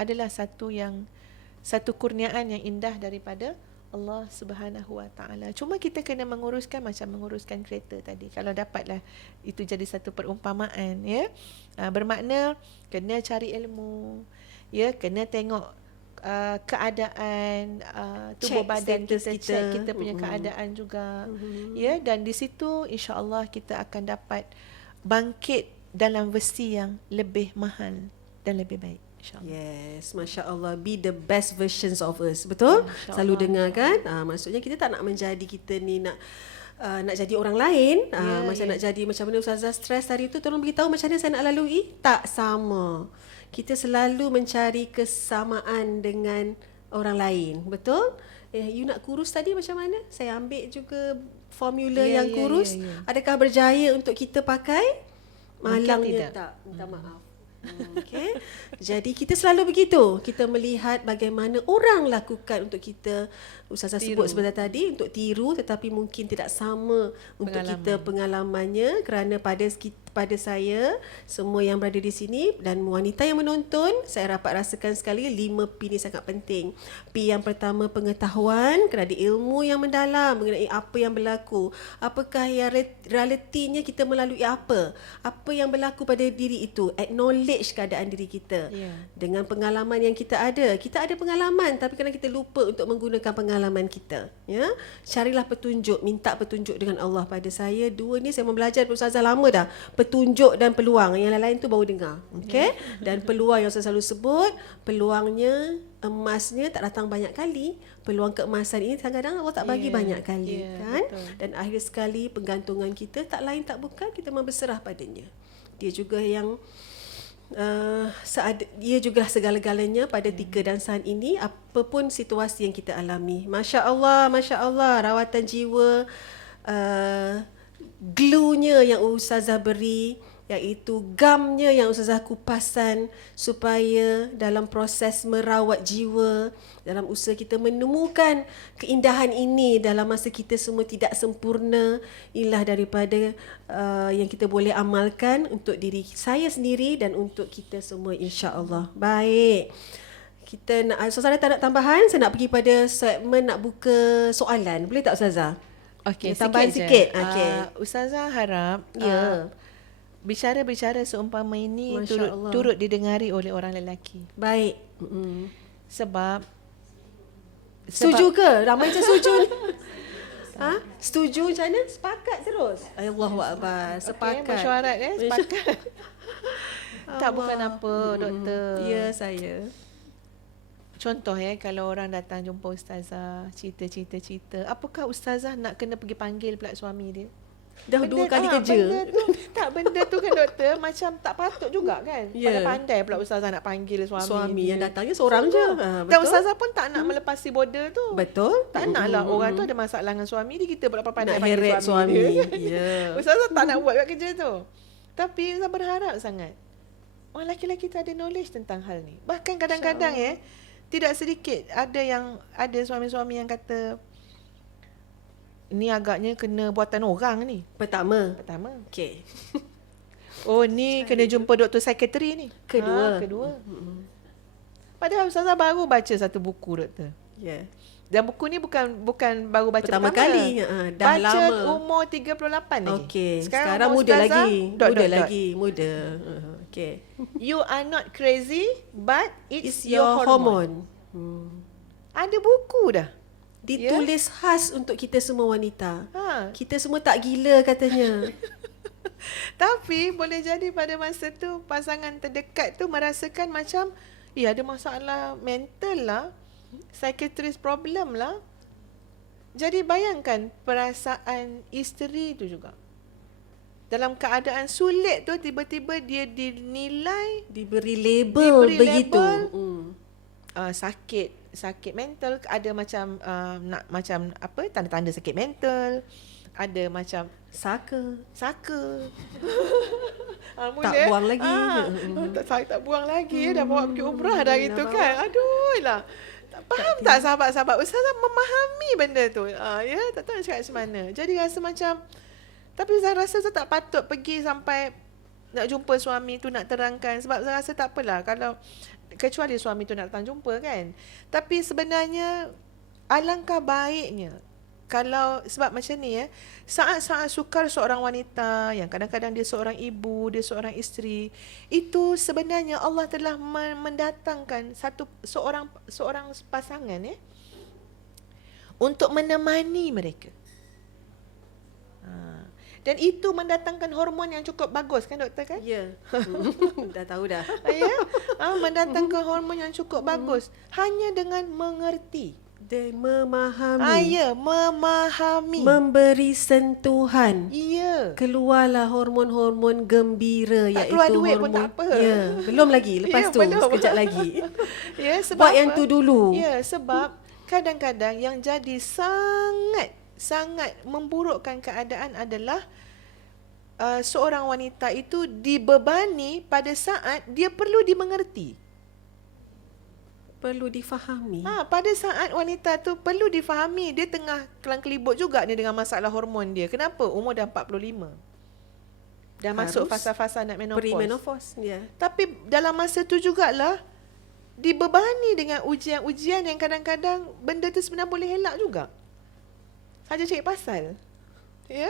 adalah satu kurniaan yang indah daripada Allah Subhanahu Wa Taala. Cuma kita kena menguruskan macam menguruskan kereta tadi. Kalau dapatlah itu jadi satu perumpamaan, bermakna kena cari ilmu, kena tengok keadaan tubuh badan kita, check kita punya keadaan juga, dan di situ insya-Allah kita akan dapat bangkit dalam versi yang lebih mahal dan lebih baik. Yes, Masya Allah. Be the best versions of us. Betul? Selalu dengar kan? Maksudnya kita tak nak menjadi kita ni nak jadi orang lain. Macam nak jadi macam mana Ustazah stres tadi tu. Tolong beritahu macam mana saya nak lalui. Tak sama. Kita selalu mencari kesamaan dengan orang lain. Betul? You nak kurus tadi macam mana? Saya ambil juga formula yang kurus. Adakah berjaya untuk kita pakai? Malangnya tak. Minta maaf. Okay. Jadi kita selalu begitu. Kita melihat bagaimana orang lakukan untuk kita. Ustazah sebut sebentar tadi untuk tiru, tetapi mungkin tidak sama untuk kita pengalamannya, kerana pada saya semua yang berada di sini dan wanita yang menonton, saya rapat rasakan sekali 5P ni sangat penting. P yang pertama pengetahuan, kena ada ilmu yang mendalam mengenai apa yang berlaku. Apakah yang realitinya, kita melalui apa yang berlaku pada diri itu. Acknowledge keadaan diri kita. Dengan pengalaman yang kita ada pengalaman, tapi kadang kita lupa untuk menggunakan pengalaman kita. Carilah petunjuk, minta petunjuk dengan Allah. Pada saya dua ni saya belajar Ustazah lama dah. Petunjuk dan peluang. Yang lain tu baru dengar. Okay? Dan peluang yang saya selalu sebut, peluangnya, emasnya tak datang banyak kali. Peluang keemasan ini kadang-kadang Allah tak bagi banyak kali, kan? Betul. Dan akhir sekali penggantungan kita tak lain tak bukan kita berserah padanya. Dia juga yang dia juga segala-galanya pada 3 dan saat ini, apapun situasi yang kita alami. Masya Allah, rawatan jiwa, glue-nya yang Ustazah beri, iaitu gamnya yang Ustazah kupasan supaya dalam proses merawat jiwa, dalam usaha kita menemukan keindahan ini dalam masa kita semua tidak sempurna, inilah daripada yang kita boleh amalkan untuk diri saya sendiri dan untuk kita semua, insya-Allah. Baik. Kita nak, Ustazah tak nak tambahan? Saya nak pergi pada segmen nak buka soalan. Boleh tak Ustazah? Okey, tambahan sikit. Okey. Ustazah harap bicara-bicara seumpama ini turut didengari oleh orang lelaki. Baik. Sebab setuju ke? Ramai macam setuju ni. Setuju macam mana? Sepakat terus. Allahu Akbar. Sepakat. Okay, mesyuarat sepakat. Tak bukan apa, doktor. Ya, saya. Contoh kalau orang datang jumpa ustazah, cerita, apakah ustazah nak kena pergi panggil pula suami dia? Dah 2 kali kerja. Benda tu kan doktor macam tak patut juga kan. Ya. Pandai pula ustazah nak panggil suami Yang dia. datangnya seorang je. Dan Betul? ustazah pun tak nak melepasi border tu. Betul? Tak nak lah orang tu ada masalah dengan suami dia, kita pula pandai Nak panggil heret suami. dia. Ya. Ustazah tak nak buat kat kerja tu. Tapi Ustazah berharap sangat orang lelaki-lelaki tu ada knowledge tentang hal ni. Bahkan kadang-kadang tidak sedikit ada suami-suami yang kata ni agaknya kena buatan orang ni. Pertama. Okey. Oh ni kena jumpa doktor psikiatri ni. Kedua. Padahal ustazah baru baca satu buku doktor. Ya. Dan buku ni bukan baru baca Pertama kali. Dah baca lama. umur 38 lagi. Okey. Sekarang umur muda ustazah, lagi. Muda. Okey. You are not crazy but it's It's your hormone. Ada buku dah. Ditulis khas untuk kita semua wanita. Ha. Kita semua tak gila katanya. Tapi boleh jadi pada masa tu pasangan terdekat tu merasakan macam ada masalah mental lah, psychiatrist problem lah. Jadi bayangkan perasaan isteri tu juga. Dalam keadaan sulit tu tiba-tiba dia dinilai, Diberi label begitu. Sakit mental, ada macam macam apa tanda-tanda sakit mental, ada macam Saka. Mula, Tak buang lagi. Saya tak buang lagi. Dah bawa pergi umrah dah gitu dah kan. Aduh lah. Faham tak sahabat-sahabat? Ustazah memahami benda tu. Tak tahu nak cakap macam mana. Jadi rasa macam, tapi saya rasa saya tak patut pergi sampai nak jumpa suami tu nak terangkan. Sebab saya rasa tak apalah kalau kecuali suami tu nak datang jumpa kan. Tapi sebenarnya alangkah baiknya kalau, sebab macam ni saat-saat sukar seorang wanita yang kadang-kadang dia seorang ibu, dia seorang isteri, itu sebenarnya Allah telah mendatangkan seorang pasangan untuk menemani mereka. Dan itu mendatangkan hormon yang cukup bagus kan doktor kan? Ya. Dah tahu dah. Mendatangkan hormon yang cukup bagus hanya dengan mengerti dan memahami. Memahami. Memberi sentuhan. Ya. Keluarlah hormon-hormon gembira, Tak iaitu keluar duit hormon. pun tak apa. Ya, belum lagi. Lepas tu belum. sekejap lagi. Sebab Buat yang tu dulu. Sebab kadang-kadang yang jadi sangat memburukkan keadaan adalah seorang wanita itu dibebani pada saat dia perlu dimengerti. Perlu difahami. Pada saat wanita tu perlu difahami, dia tengah kelang-kelibut juga ni dengan masalah hormon dia. Kenapa? Umur dah 45. Dah masuk fasa-fasa nak menopause. Pre-menopause, ya. Tapi dalam masa tu jugalah dibebani dengan ujian-ujian yang kadang-kadang benda tu sebenarnya boleh elak juga. Saja cari pasal. Ya.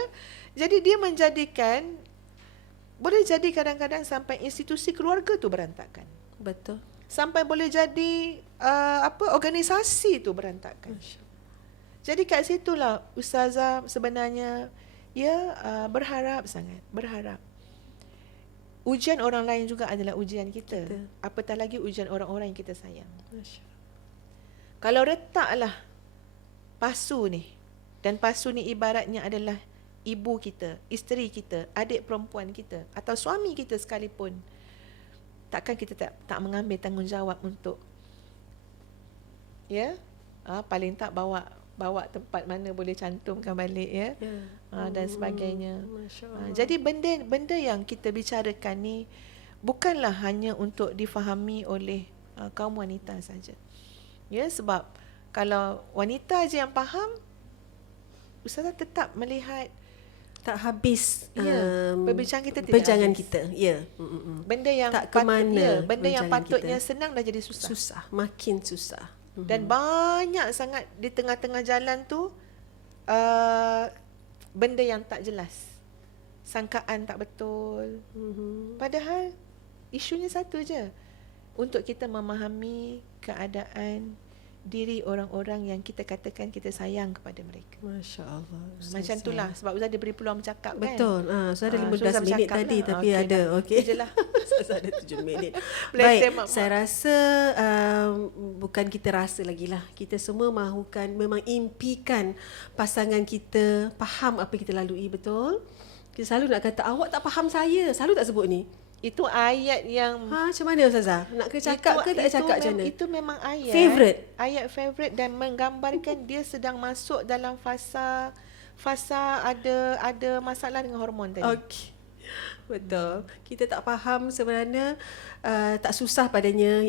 Jadi dia menjadikan, boleh jadi kadang-kadang sampai institusi keluarga tu berantakan. Betul. Sampai boleh jadi organisasi tu berantakan. Jadi kat situlah ustazah sebenarnya berharap sangat, berharap ujian orang lain juga adalah ujian kita. Apatah lagi ujian orang-orang yang kita sayang. Kalau letaklah pasu ni, dan pasu ni ibaratnya adalah ibu kita, isteri kita, adik perempuan kita atau suami kita sekalipun, takkan kita tak mengambil tanggungjawab untuk paling tak bawa tempat mana boleh cantumkan balik dan sebagainya. Jadi benda yang kita bicarakan ni bukanlah hanya untuk difahami oleh kaum wanita saja. Sebab kalau wanita aja yang faham, ustazah tetap melihat tak habis perbincangan kita. Ya. Benda yang tak ke mana. Benda yang patutnya senang dah jadi susah. Makin susah. Dan banyak sangat di tengah-tengah jalan tu benda yang tak jelas. Sangkaan tak betul. Padahal isunya satu je. Untuk kita memahami keadaan diri orang-orang yang kita katakan kita sayang kepada mereka. Masya Allah. Macam itulah sebab Ustazah dia beri peluang bercakap kan. Betul. Saya ada 15 Ustazah minit bercakap tadi lah. tapi Okey ada. lah. Okey. Itu je lah. Ustazah ada 7 minit. Bless Baik, mak-mak. saya rasa bukan kita rasa lagi lah. Kita semua mahukan, memang impikan pasangan kita faham apa yang kita lalui, betul? Kita selalu nak kata, awak tak faham saya. Selalu tak sebut ni. Itu ayat yang Macam mana Ustazah? Nak ke cakap ke tak cakap macam mana? Itu memang ayat Favourite? Ayat favourite dan menggambarkan dia sedang masuk dalam fasa ada masalah dengan hormon tadi. Okey. Betul. Kita tak faham sebenarnya, tak susah padanya,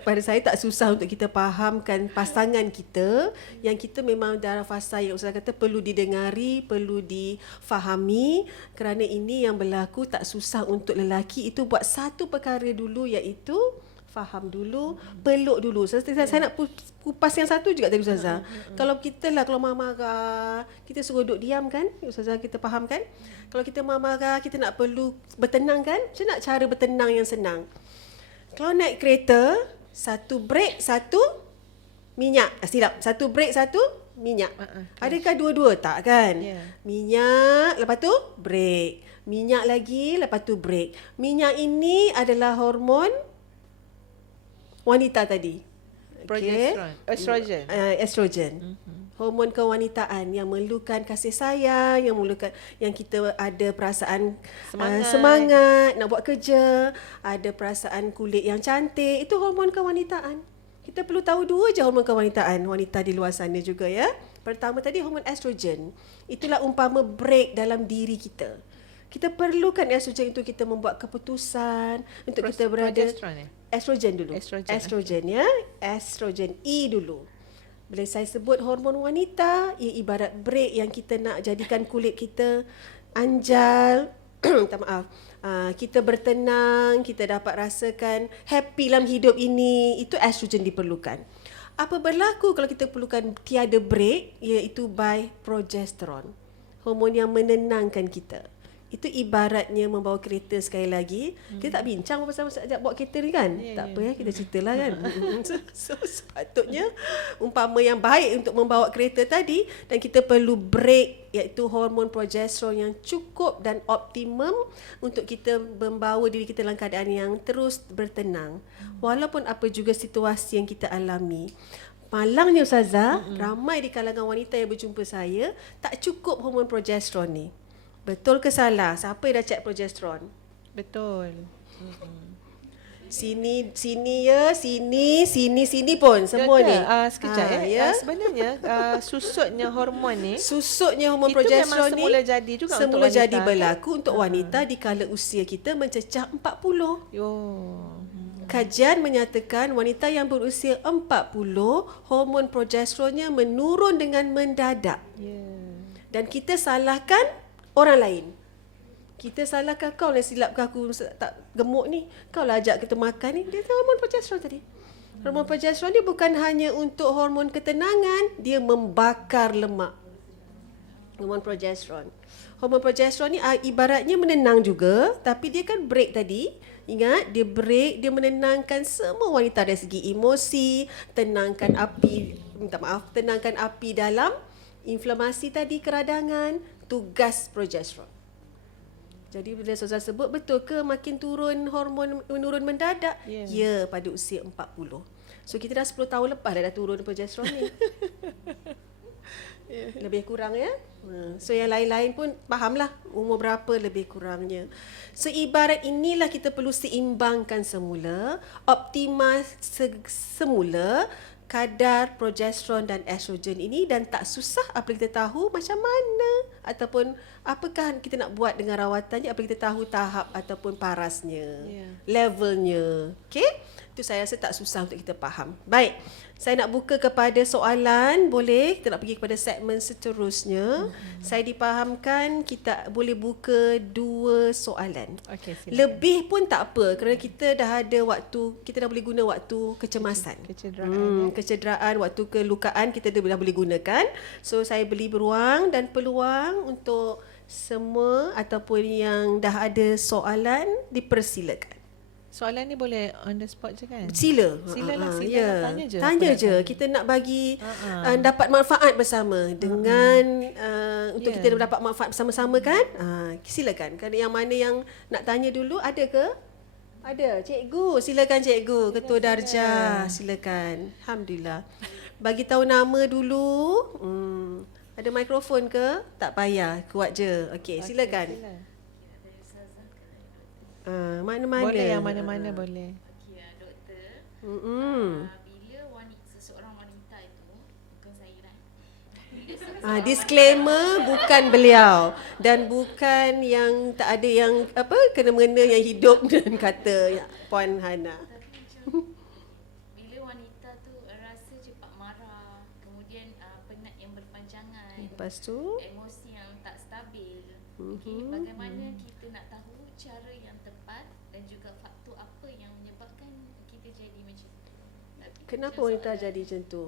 pada saya tak susah untuk kita fahamkan pasangan kita yang kita memang dalam fasa yang Ustaz kata perlu didengari, perlu difahami, kerana ini yang berlaku. Tak susah untuk lelaki itu buat satu perkara dulu, iaitu faham dulu, peluk dulu. Saya nak kupas yang satu juga tadi Ustazah. Kalau kita lah, kalau marah, kita suruh duduk diam kan? Ustazah, kita faham kan? Kalau kita marah, kita nak perlu bertenang kan? Macam nak cara bertenang yang senang? Kalau naik kereta, satu brek, satu minyak. Silap. Satu brek, satu minyak. Adakah dua-dua? Tak kan? Yeah. Minyak, lepas tu brek. Minyak lagi, lepas tu brek. Minyak ini adalah hormon wanita tadi. Progesterone, estrogen. Estrogen. Hormon kewanitaan yang memerlukan kasih sayang, yang kita ada perasaan semangat nak buat kerja, ada perasaan kulit yang cantik. Itu hormon kewanitaan. Kita perlu tahu dua je hormon kewanitaan wanita di luar sana juga ya. Pertama tadi hormon estrogen. Itulah umpama brake dalam diri kita. Kita perlukan estrogen untuk kita membuat keputusan, untuk kita berada. Progesterone, Estrogen dulu. Estrogen ya. Estrogen E dulu. Bila saya sebut hormon wanita, ia ibarat brake yang kita nak jadikan kulit kita anjal. Minta maaf. Kita bertenang, kita dapat rasakan happy dalam hidup ini. Itu estrogen diperlukan. Apa berlaku kalau kita perlukan tiada brake, iaitu by progesterone. Hormon yang menenangkan kita. Itu ibaratnya membawa kereta sekali lagi. Kita tak bincang pasal ajak bawa kereta ni kan? Tak apa ya, kita ceritalah kan. So, sepatutnya umpama yang baik untuk membawa kereta tadi, dan kita perlu brake, iaitu hormon progesterone yang cukup dan optimum untuk kita membawa diri kita dalam keadaan yang terus bertenang. Walaupun apa juga situasi yang kita alami. Malangnya Ustazah, ramai di kalangan wanita yang berjumpa saya tak cukup hormon progesterone ni. Betul ke salah? Siapa yang dah cek progesterone? Betul. Sini ya, sini pun semua Doktor, ni. Sekejap ya. Sebenarnya susutnya hormon ni, Susutnya hormon itu progesterone memang semula ni jadi juga semula untuk wanita, jadi kan? berlaku untuk wanita di kala usia kita mencecah 40. Yo. Kajian menyatakan wanita yang berusia 40, hormon progesteronnya menurun dengan mendadak. Dan kita salahkan orang lain. Kita salahkan kau lah, silapkan aku tak gemuk ni. Kau lah ajak kita makan ni. Dia hormon progesteron tadi. Hormon progesteron ni bukan hanya untuk hormon ketenangan, dia membakar lemak. Hormon progesteron. Hormon progesteron ni ibaratnya menenang juga, tapi dia kan break tadi. Ingat, dia break, dia menenangkan semua wanita dari segi emosi, tenangkan api dalam inflamasi tadi, keradangan, tugas progesteron. Jadi bila Ustazah sebut, betul ke makin turun hormon menurun mendadak? Ya, pada usia 40. So kita dah 10 tahun lepas dah turun progesteron ni. Lebih kurang ya. So yang lain-lain pun fahamlah umur berapa lebih kurangnya. So ibarat inilah kita perlu seimbangkan semula, optimal semula kadar progesteron dan estrogen ini, dan tak susah apabila kita tahu macam mana ataupun apakah kita nak buat dengan rawatannya apabila kita tahu tahap ataupun parasnya, levelnya. Okey? Itu saya rasa tak susah untuk kita faham. Baik, saya nak buka kepada soalan. Boleh? Kita nak pergi kepada segmen seterusnya. Saya dipahamkan kita boleh buka 2 soalan. Okey, silakan. Lebih pun tak apa, kerana kita dah ada waktu, kita dah boleh guna waktu kecemasan. Kecederaan, waktu kelukaan kita dah boleh gunakan. So saya beri beruang dan peluang untuk semua ataupun yang dah ada soalan, dipersilakan. Soalan ni boleh on the spot je kan? Sila. Silalah, sila Ya. nak tanya je. Tanya Apa nak je. tanya? Kita nak bagi dapat manfaat bersama dengan untuk Ya. kita dapat manfaat bersama-sama kan? Silakan. Kan yang mana yang nak tanya dulu, ada ke? Ada. Cikgu, silakan cikgu. Ketua Darjah, silakan. Alhamdulillah. Bagi tahu nama dulu. Ada mikrofon ke? Tak payah, kuat je. Okey, silakan. Sila. Mana-mana. Boleh yang mana-mana boleh. Okey, doktor. Bila seseorang wanita itu, bukan saya lah. Disclaimer, bukan beliau dan bukan yang tak ada yang kena-mengena yang hidup dan kata Puan Hana. Bila wanita tu rasa cepat marah, kemudian penat yang berpanjangan, Lepas tu, emosi yang tak stabil. Okey, bagaimana kita nak tahu cara yang tepat dan juga faktor apa yang menyebabkan kita jadi macam tu? kenapa wanita jadi macam tu?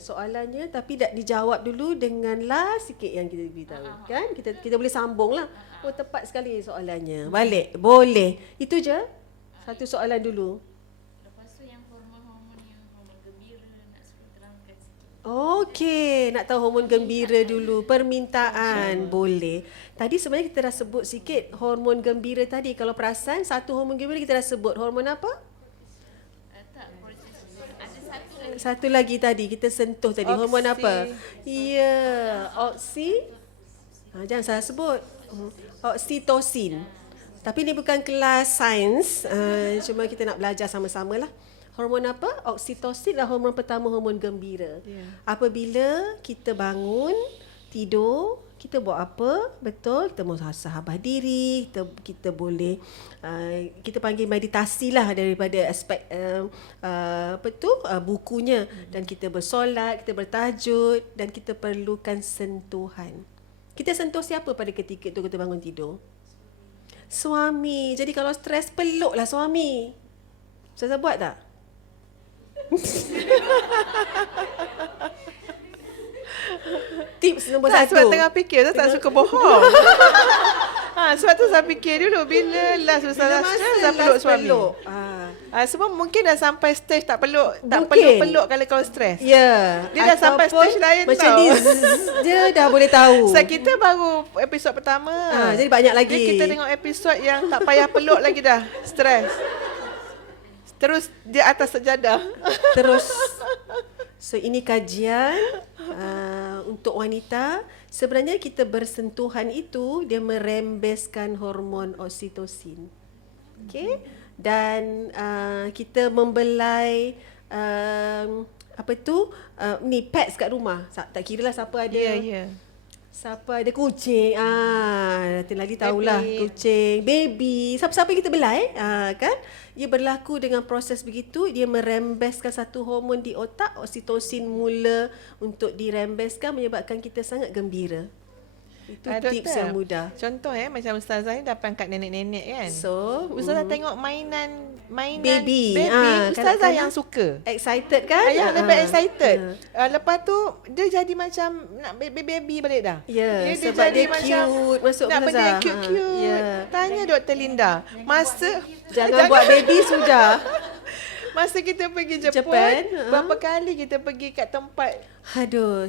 Soalannya tapi tak dijawab dulu dengan sikit yang kita beritahu. Kan? Kita boleh sambung lah. Oh, tepat sekali soalannya. Balik. Boleh. Itu je? Satu soalan dulu. Lepas tu yang hormon-hormon gembira, nak suruh terangkan sikit. Okey, nak tahu hormon gembira dulu. Permintaan. Boleh. Tadi sebenarnya kita dah sebut sikit hormon gembira tadi. Kalau perasan, satu hormon gembira kita dah sebut. Hormon apa? Tak, cortisol. Ada satu lagi. Satu lagi tadi kita sentuh tadi. Hormon apa? Ya, oksi. Jangan salah sebut. Oksitosin. Tapi ni bukan kelas sains. Cuma kita nak belajar sama-sama lah. Hormon apa? Oksitosin adalah hormon pertama, hormon gembira. Apabila kita bangun, tidur, kita buat apa? Betul, kita muhasabah diri, kita boleh kita panggil meditasi lah daripada aspek bukunya, dan kita bersolat, kita bertahajud dan kita perlukan sentuhan. Kita sentuh siapa pada ketika itu kita bangun tidur? Suami. Jadi kalau stres, peluklah suami. Ustazah buat tak? Tips nombor Tak, satu. sebab tengah fikir tu tak suka bohong. Sebab tu saya fikir dulu bila last Ustazah stres dah peluk suami. Sebab mungkin dah sampai stage tak peluk, tak Mungkin. peluk kalau stres. Ya. Dia dah sampai Ataupun stage lain macam tau. dia dah boleh tahu. So, kita baru episod pertama. Jadi banyak lagi. Jadi kita tengok episod yang tak payah peluk lagi dah. Stres. Terus dia atas sejadah. Terus. So ini kajian untuk wanita. Sebenarnya kita bersentuhan itu dia merembeskan hormon oksitosin. Okey? Dan kita membelai ni pets kat rumah. Tak kira lah siapa ada. Ya. Siapa ada kucing, nanti lagi tahulah Baby. kucing, baby, siapa-siapa yang kita belai, kan? Ia berlaku dengan proses begitu, dia merembeskan satu hormon di otak, oksitosin mula untuk dirembeskan menyebabkan kita sangat gembira. Itu tips Doktor, yang mudah. Contoh macam Ustazah ni dah pangkat nenek-nenek kan. So, Ustazah tengok mainan Baby. Ustazah Kanak-kanak yang suka. excited kan? Ayah lebih excited. Lepas tu dia jadi macam nak baby balik dah. Ya, dia sebab jadi dia macam cute masuk nak benda Ustazah. yang cute-cute. Ya. Tanya Dr. Linda. Jangan buat baby sudah. Masa kita pergi Jepun, Japan, berapa kali kita pergi kat tempat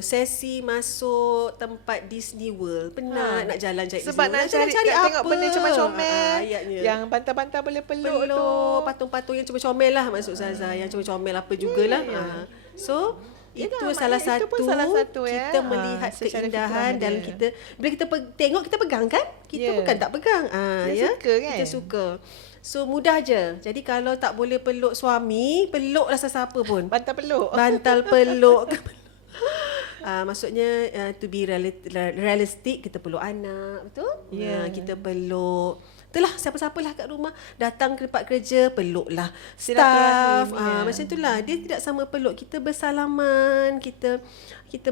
Sesi masuk tempat Disney World. Penat nak jalan cari sebab Disney nak World. cari apa? tengok benda comel-comel. Ayatnya. Yang pantai-pantai boleh peluk tu. Patung-patung yang comel lah masuk Zaza. Yang comel apa jugalah. So, itu salah itu pun satu, salah satu kita melihat secara keindahan fitrah dalam dia. kita. Bila kita tengok, kita pegang kan? Kita bukan tak pegang. Kita suka kan? Kita suka. So mudah je. Jadi kalau tak boleh peluk suami, peluklah sesiapa pun. Bantal peluk. Bantal peluk. Maksudnya to be realistic, kita peluk anak, betul? Ya. Kita peluk. Itulah siapa-siapalah kat rumah datang ke tempat kerja, peluklah Silaturahim, staff. Macam itulah. Dia tidak sama peluk. Kita bersalaman, kita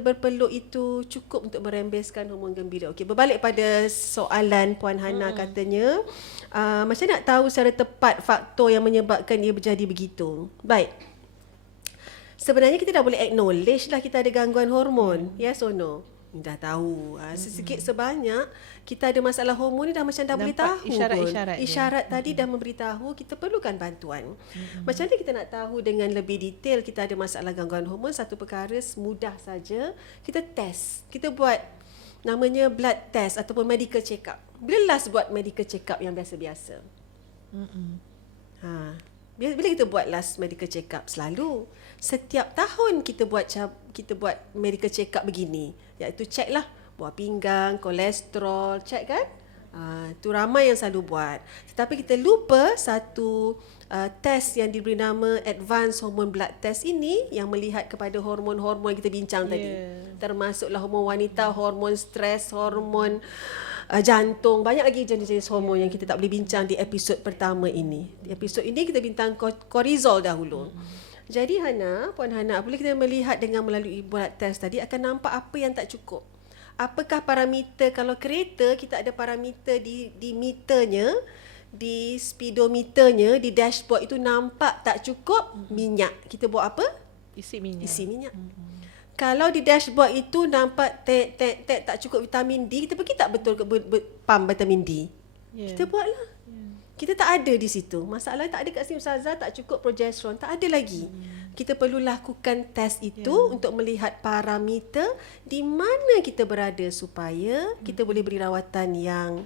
berpeluk itu cukup untuk merembeskan hormon gembira. Okey, berbalik pada soalan Puan Hana katanya, macam nak tahu secara tepat faktor yang menyebabkan ia menjadi begitu. Baik. Sebenarnya kita dah boleh acknowledge lah kita ada gangguan hormon. Yes or no? Dah tahu. Sedikit sebanyak kita ada masalah hormon ni dah macam dah boleh Nampak tahu isyarat-isyarat pun. dia. Isyarat tadi dah memberitahu kita perlukan bantuan. Macam mana kita nak tahu dengan lebih detail kita ada masalah gangguan hormon? Satu perkara mudah saja, kita test. Kita buat namanya blood test ataupun medical check up. Bila last buat medical check up yang biasa-biasa? Bila kita buat last medical check up? Selalu setiap tahun kita buat medical check up begini, iaitu check lah buah pinggang, kolesterol, check kan? Itu ramai yang selalu buat. Tetapi kita lupa satu test yang diberi nama Advanced Hormone Blood Test ini yang melihat kepada hormon-hormon yang kita bincang tadi. Termasuklah hormon wanita, hormon stres, hormon jantung, banyak lagi jenis-jenis hormon yang kita tak boleh bincang di episod pertama ini. Di episod ini kita bincang kortizol dahulu. Jadi Puan Hana, apabila kita melihat dengan melalui blood test tadi akan nampak apa yang tak cukup. Apakah parameter, kalau kereta kita ada parameter di meternya, di speedometernya, di dashboard itu nampak tak cukup minyak. Kita buat apa? Isi minyak. Isi minyak. Kalau di dashboard itu nampak tak cukup vitamin D, kita pergi tak betul ke pump vitamin D? Kita buatlah. Kita tak ada di situ. Masalah tak ada kat sini Ustazah, tak cukup progesteron, tak ada lagi. Kita perlu lakukan test itu untuk melihat parameter di mana kita berada supaya kita boleh beri rawatan yang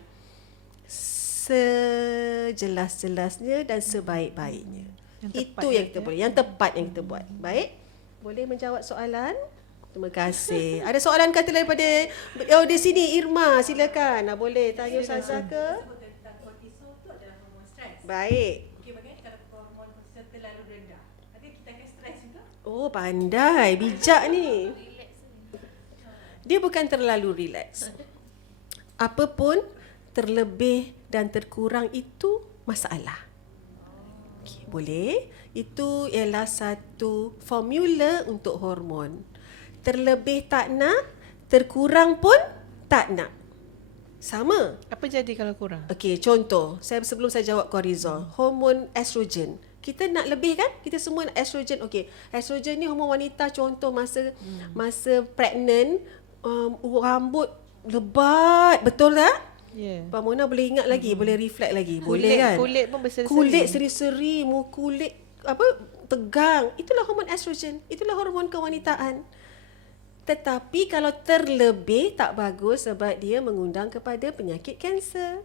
sejelas-jelasnya dan sebaik-baiknya. Itu yang kita boleh, yang tepat yang kita buat. Baik? Boleh menjawab soalan? Terima kasih. Ada soalan kata daripada di sini Irma, silakan. Boleh tanya Ustazah ke? Baik. Okey, bagaimana kalau hormon kortisol terlalu rendah? Nanti kita akan stres juga. Oh, pandai. Bijak ni. Dia bukan terlalu relax. Apapun terlebih dan terkurang itu masalah. Okay, boleh. Itu ialah satu formula untuk hormon. Terlebih tak nak, terkurang pun tak nak. Sama. Apa jadi kalau kurang? Okey, contoh, sebelum saya jawab kortizol, hormon estrogen. Kita nak lebih kan? Kita semua nak estrogen. Okey, estrogen ni hormon wanita, contoh masa pregnant, rambut lebat, betul tak? Pak Mona boleh ingat lagi, boleh reflect lagi. Boleh kan? Kulit pun berseri-seri. Kulit seri-seri, kulit tegang. Itulah hormon estrogen. Itulah hormon kewanitaan. Tetapi kalau terlebih tak bagus sebab dia mengundang kepada penyakit kanser.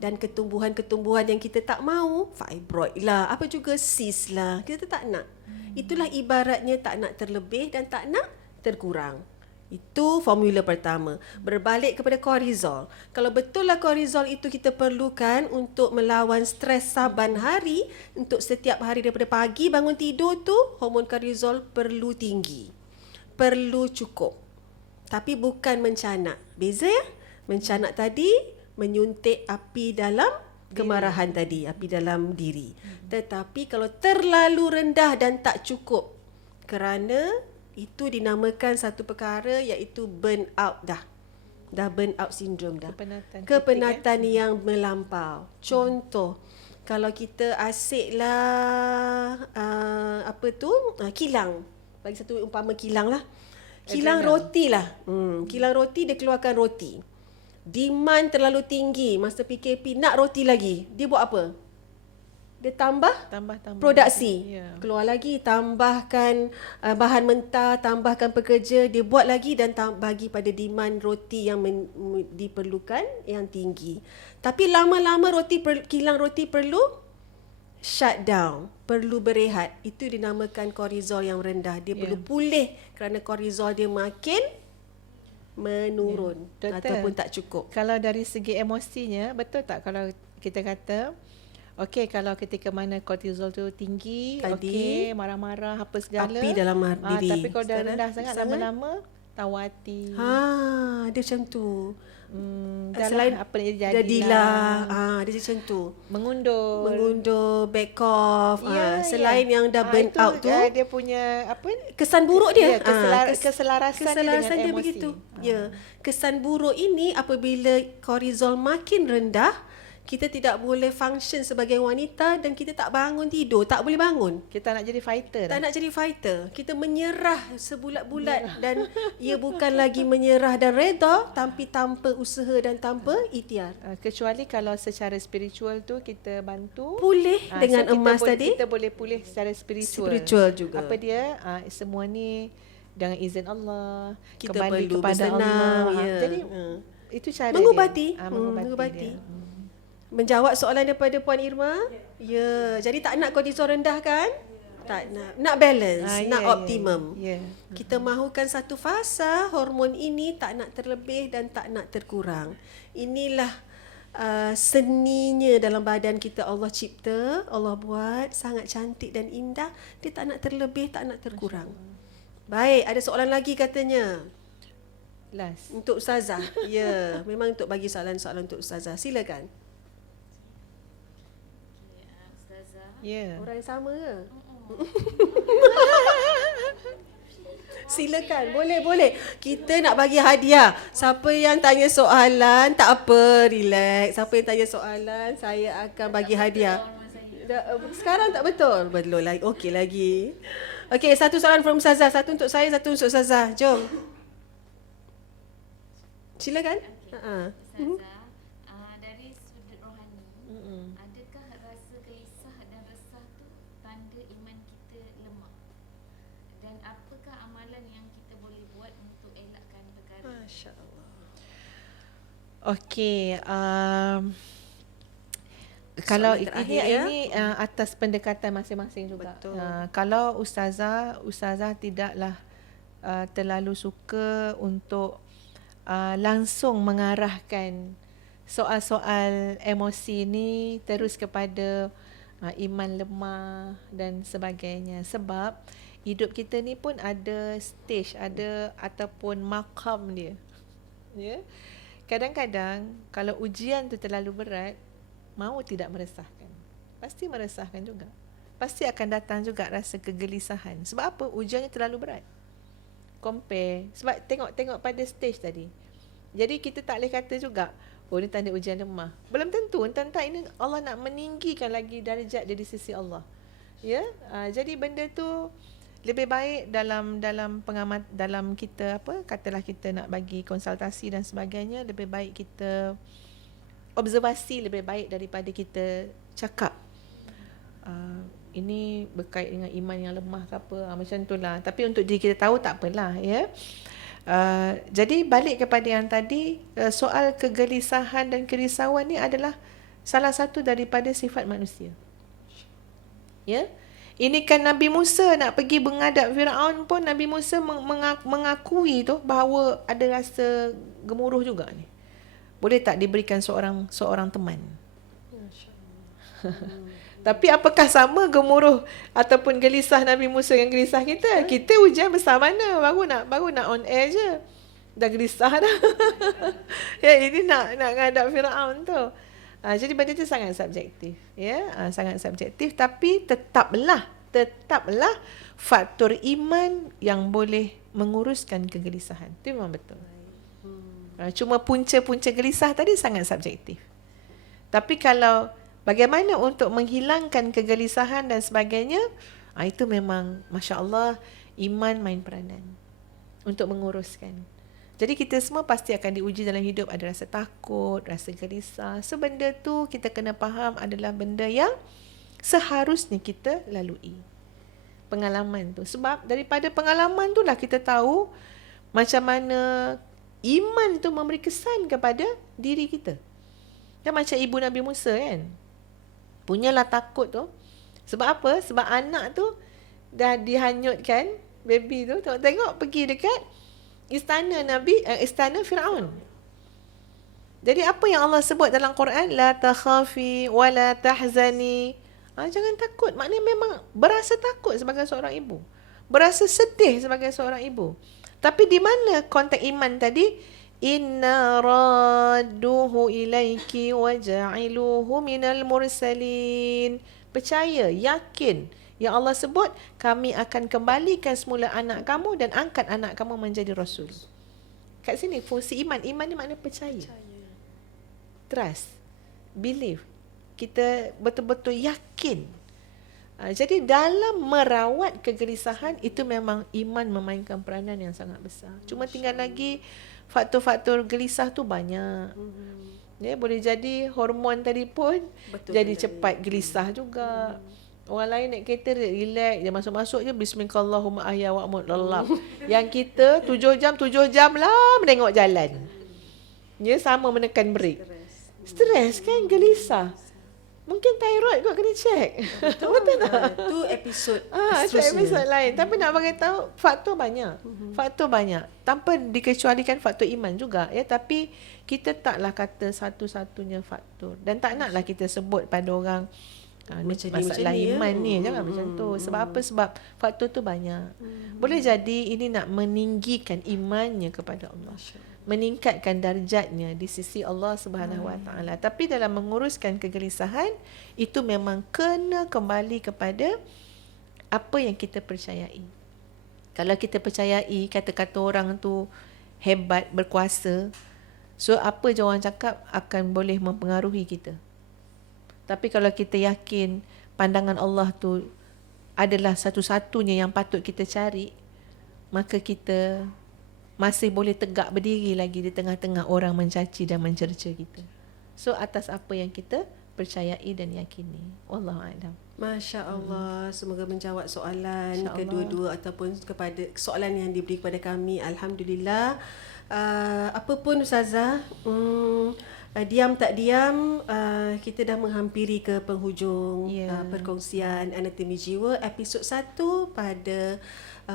Dan ketumbuhan-ketumbuhan yang kita tak mahu, fibroid lah, apa juga cyst lah, kita tak nak. Itulah ibaratnya tak nak terlebih dan tak nak terkurang. Itu formula pertama. Berbalik kepada kortizol. Kalau betul lah kortizol itu kita perlukan untuk melawan stres saban hari, untuk setiap hari daripada pagi bangun tidur tu, hormon kortizol perlu tinggi. Perlu cukup. Tapi bukan mencanak. Beza ya? Mencanak tadi menyuntik api dalam kemarahan tadi, api dalam diri. Tetapi kalau terlalu rendah dan tak cukup, kerana itu dinamakan satu perkara iaitu burn out dah. Dah burn out syndrome dah. Kepenatan yang melampau. Contoh, kalau kita asiklah kilang. Bagi satu umpama kilang lah. Kilang roti lah. Kilang roti dia keluarkan roti. Demand terlalu tinggi masa PKP, nak roti lagi. Dia buat apa? Dia tambah produksi. Keluar lagi, tambahkan bahan mentah, tambahkan pekerja, dia buat lagi dan bagi pada demand roti yang diperlukan yang tinggi. Tapi lama-lama kilang roti perlu shut down, perlu berehat. Itu dinamakan kortizol yang rendah. Dia perlu pulih kerana kortizol dia makin menurun ataupun tak cukup. Kalau dari segi emosinya, betul tak kalau kita kata okey, kalau ketika mana kortizol tu tinggi, okey, marah-marah apa segala, api dalam diri. Tapi kalau dah rendah sangat, lama-lama tawati. Dia macam tu. Selain apa yang jadilah. Dia macam tu. Mengundur, back off. Selain yang dah burn out tu, dia punya kesan buruk dia. Keselarasan dia emosi. begitu. Kesan buruk ini apabila kortizol makin rendah, Kita tidak boleh function sebagai wanita dan kita tak bangun tidur, tak boleh bangun. Kita nak jadi fighter. Tak nak jadi fighter. Kita menyerah sebulat-bulat dan ia bukan lagi menyerah dan reda tapi tanpa usaha dan tanpa ikhtiar. Kecuali kalau secara spiritual tu kita bantu. Pulih dengan emas tadi. Kita boleh pulih secara spiritual. Spiritual juga. Apa dia? Semua ni dengan izin Allah. Kita kembali perlu kepada bersenang. Allah. Ya. Jadi itu cara mengubati. dia. Mengubati. Dia. Menjawab soalan daripada Puan Irma. Ya. Jadi tak nak kortisol rendah kan? Tak nak. Nak balance, nak optimum. Ya. Kita mahukan satu fasa hormon ini tak nak terlebih dan tak nak terkurang. Inilah seninya dalam badan kita. Allah cipta, Allah buat sangat cantik dan indah. Dia tak nak terlebih, tak nak terkurang. Baik, ada soalan lagi katanya. Last. Untuk Ustazah. Ya, memang untuk bagi soalan-soalan untuk Ustazah. Silakan. Ustazah. Ya. Orang yang sama ke? Silakan, boleh. Kita nak bagi hadiah. Siapa yang tanya soalan, tak apa, relax. Siapa yang tanya soalan, saya akan bagi hadiah. Sekarang tak betul? Belum lagi. Okey lagi. Okey, satu soalan from Ustazah. Satu untuk saya, satu untuk Ustazah. Jom. Silakan. Ustazah, dari sudut rohani, adakah rasa gelisah dan resah tu tanda iman kita lemah? Dan apakah amalan yang kita boleh buat untuk elakkan perkara? Masya-Allah. Okey, kalau Soalan terakhir, ya. ini atas pendekatan masing-masing juga. Betul. Kalau ustazah tidaklah terlalu suka untuk langsung mengarahkan soal-soal emosi ni terus kepada iman lemah dan sebagainya, sebab hidup kita ni pun ada stage, ada ataupun makam dia. Ya. Kadang-kadang kalau ujian tu terlalu berat, mau tidak meresahkan. Pasti meresahkan juga. Pasti akan datang juga rasa kegelisahan. Sebab apa? Ujiannya terlalu berat. Compare. Sebab tengok pada stage tadi. Jadi kita tak boleh kata juga, oh ni tanda ujian lemah. Belum tentu. Entah ini Allah nak meninggikan lagi darjat dia di sisi Allah. Ya. Jadi benda tu lebih baik dalam pengamat, dalam kita katalah kita nak bagi konsultasi dan sebagainya, lebih baik kita observasi lebih baik daripada kita cakap. Ini berkait dengan iman yang lemah ke apa, macam itulah. Tapi untuk diri kita tahu tak apalah, ya. Jadi balik kepada yang tadi, soal kegelisahan dan kerisauan ni adalah salah satu daripada sifat manusia. Ya. Ini kan Nabi Musa nak pergi menghadap Firaun pun, Nabi Musa mengakui tu bahawa ada rasa gemuruh juga ni. Boleh tak diberikan seorang teman? Tapi apakah sama gemuruh ataupun gelisah Nabi Musa dengan gelisah kita? Kita ujian besar mana? Baru nak on air je. Dah gelisah dah. Ya, ini nak ngadap Firaun tu. Jadi benda tu sangat subjektif. Ya, sangat subjektif, tapi tetaplah faktor iman yang boleh menguruskan kegelisahan. Itu memang betul. Cuma punca-punca gelisah tadi sangat subjektif. Tapi kalau bagaimana untuk menghilangkan kegelisahan dan sebagainya, itu memang Masya Allah, iman main peranan untuk menguruskan. Jadi kita semua pasti akan diuji dalam hidup. Ada rasa takut, rasa gelisah. So benda tu kita kena faham adalah benda yang seharusnya kita lalui. Pengalaman tu. Sebab daripada pengalaman tu lah kita tahu macam mana iman tu memberi kesan kepada diri kita. Kan macam ibu Nabi Musa kan. Punyalah takut tu. Sebab apa? Sebab anak tu dah dihanyutkan, baby tu. Tengok pergi dekat istana Firaun. Jadi apa yang Allah sebut dalam Quran, la takhafi wa la tahzani. Jangan takut. Maknanya memang berasa takut sebagai seorang ibu. Berasa sedih sebagai seorang ibu. Tapi di mana konteks iman tadi? Inna radduhu ilaiki wa ja'iluhu minal mursalin. Percaya, yakin. Yang Allah sebut, kami akan kembalikan semula anak kamu dan angkat anak kamu menjadi rasul. Kat sini fungsi iman. Iman ni makna percaya. Trust. believe. Kita betul-betul yakin. Jadi dalam merawat kegelisahan itu memang iman memainkan peranan yang sangat besar. Cuma tinggal lagi faktor-faktor gelisah tu banyak. Ya, boleh jadi hormon tadi pun Betul jadi betul. cepat gelisah juga. Orang lain naik kereta relax, dia masuk-masuk je bismillahirrahmanirrahim ahya wa amut lelap. Yang kita 7 jam lah menengok jalan. Ya, sama menekan brake. Stres kan, gelisah. Mungkin thyroid kot kena check. Betul tak? Itu episod Itu episod lain. Tapi nak bagi tahu faktor banyak. Faktor banyak. Tanpa dikecualikan faktor iman juga ya, tapi kita taklah kata satu-satunya faktor. Dan tak naklah kita sebut pada orang Macam ni, masalah macam ni, iman ya. ni. Jangan macam tu. Sebab apa? Sebab faktor tu banyak. Boleh jadi ini nak meninggikan imannya kepada Allah. Meningkatkan darjatnya di sisi Allah Subhanahu Wa Taala. Tapi dalam menguruskan kegelisahan itu memang kena kembali kepada apa yang kita percayai. Kalau kita percayai kata-kata orang tu hebat, berkuasa, so apa je orang cakap akan boleh mempengaruhi kita. Tapi kalau kita yakin pandangan Allah tu adalah satu-satunya yang patut kita cari, maka kita masih boleh tegak berdiri lagi di tengah-tengah orang mencaci dan mencerca kita. So atas apa yang kita percayai dan yakini. Wallahu a'lam. Masya Allah, semoga menjawab soalan Insya Allah. kedua-dua ataupun kepada soalan yang diberi kepada kami. Alhamdulillah. Apa pun Ustazah, diam tak diam, kita dah menghampiri ke penghujung perkongsian Anatomi Jiwa episod 1 pada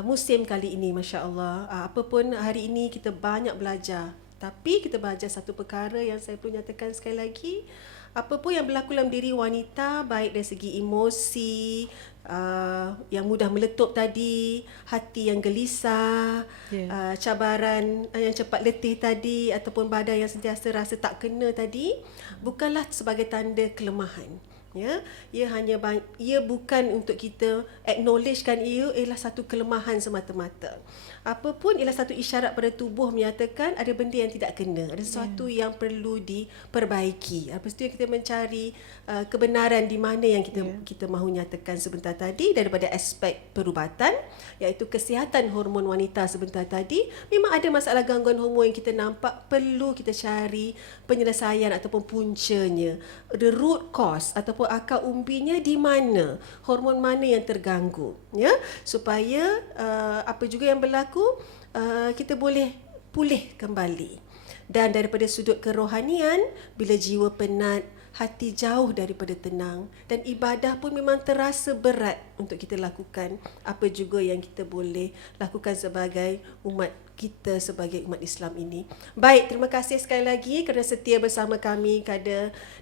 musim kali ini. Masya Allah. Apa pun hari ini kita banyak belajar. Tapi kita belajar satu perkara yang saya perlu nyatakan sekali lagi. Apa pun yang berlaku dalam diri wanita, baik dari segi emosi, yang mudah meletup tadi, hati yang gelisah, cabaran yang cepat letih tadi, ataupun badan yang sentiasa rasa tak kena tadi, bukanlah sebagai tanda kelemahan. Ya, ia bukan untuk kita acknowledgekan ia ialah satu kelemahan semata-mata. Apapun ialah satu isyarat pada tubuh menyatakan ada benda yang tidak kena, ada sesuatu yang perlu diperbaiki. Lepas tu kita mencari kebenaran di mana yang kita mahu nyatakan sebentar tadi daripada aspek perubatan, iaitu kesihatan hormon wanita sebentar tadi. Memang ada masalah gangguan hormon yang kita nampak perlu kita cari penyelesaian ataupun puncanya, the root cause ataupun akar umbinya di mana, hormon mana yang terganggu, ya, supaya apa juga yang berlaku, kita boleh pulih kembali. Dan daripada sudut kerohanian, bila jiwa penat, hati jauh daripada tenang, dan ibadah pun memang terasa berat untuk kita lakukan. Apa juga yang kita boleh lakukan sebagai umat kita, sebagai umat Islam ini. Baik, terima kasih sekali lagi kerana setia bersama kami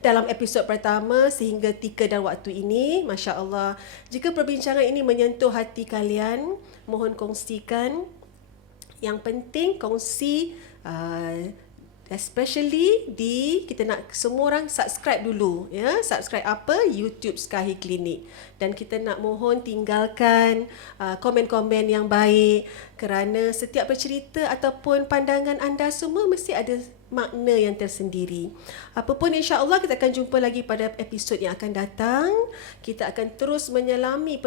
dalam episod pertama sehingga tika dan waktu ini. Masya Allah. Jika perbincangan ini menyentuh hati kalian, mohon kongsikan. Yang penting kongsi, especially kita nak semua orang subscribe dulu, ya. Subscribe apa? YouTube Sky Clinic. Dan kita nak mohon tinggalkan komen-komen yang baik, kerana setiap bercerita ataupun pandangan anda semua mesti ada makna yang tersendiri. Apapun, insya-Allah kita akan jumpa lagi pada episod yang akan datang. Kita akan terus menyelami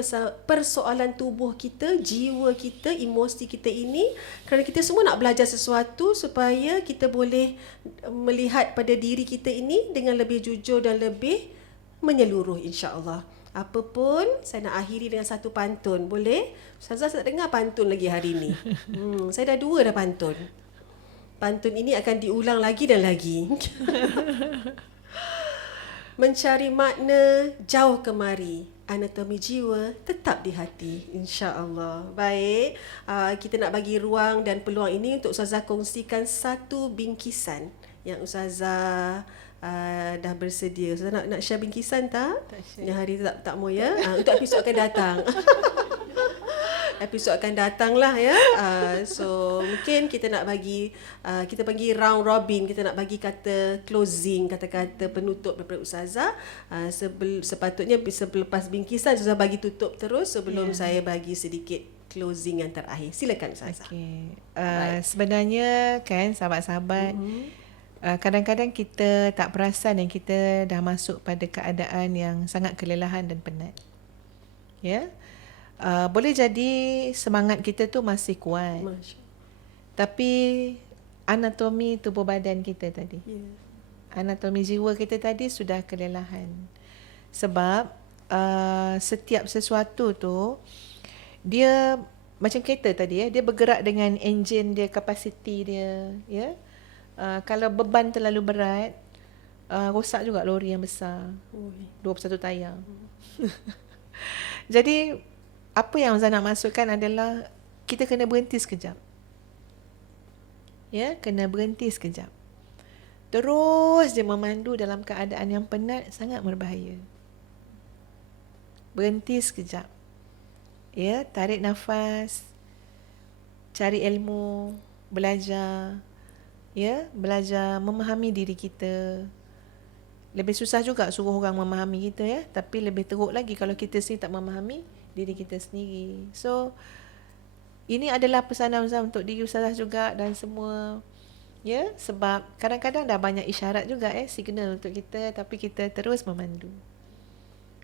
persoalan tubuh kita, jiwa kita, emosi kita ini, kerana kita semua nak belajar sesuatu supaya kita boleh melihat pada diri kita ini dengan lebih jujur dan lebih menyeluruh, insya-Allah. Apapun, saya nak akhiri dengan satu pantun. Boleh? Ustazah tak dengar pantun lagi hari ini. Saya dah 2 dah pantun. Pantun ini akan diulang lagi dan lagi. Mencari makna jauh kemari, anatomi jiwa tetap di hati, insya-Allah. Baik, kita nak bagi ruang dan peluang ini untuk Ustazah kongsikan satu bingkisan yang Ustazah dah bersedia. Ustazah nak share bingkisan tak? Yang hari tu tak mau, ya. Untuk episod akan datang. Episod akan datang lah, ya. So mungkin kita nak bagi kita bagi round robin, kita nak bagi kata closing, kata-kata penutup daripada Ustazah. Sepatutnya selepas bingkisan Ustazah bagi tutup terus sebelum saya bagi sedikit closing yang terakhir. Silakan Ustazah. Sebenarnya kan sahabat-sahabat, kadang-kadang kita tak perasan dan kita dah masuk pada keadaan yang sangat kelelahan dan penat. Ya. Boleh jadi semangat kita tu masih kuat. Masya. Tapi anatomi tubuh badan kita tadi, anatomi jiwa kita tadi sudah kelelahan. Sebab setiap sesuatu tu dia macam kereta tadi, dia bergerak dengan enjin dia, kapasiti dia, ya. Kalau beban terlalu berat, rosak juga lori yang besar, 21 tayar. Jadi apa yang Ustaz nak masukkan adalah kita kena berhenti sekejap. Ya, kena berhenti sekejap. Terus je memandu dalam keadaan yang penat sangat berbahaya. Berhenti sekejap. Ya, tarik nafas, cari ilmu, belajar. Ya, belajar memahami diri kita. Lebih susah juga suruh orang memahami kita, ya, tapi lebih teruk lagi kalau kita sendiri tak memahami diri kita sendiri. So ini adalah pesanan Ustazah untuk diri Ustazah juga dan semua, ya, sebab kadang-kadang dah banyak isyarat juga, signal untuk kita, tapi kita terus memandu.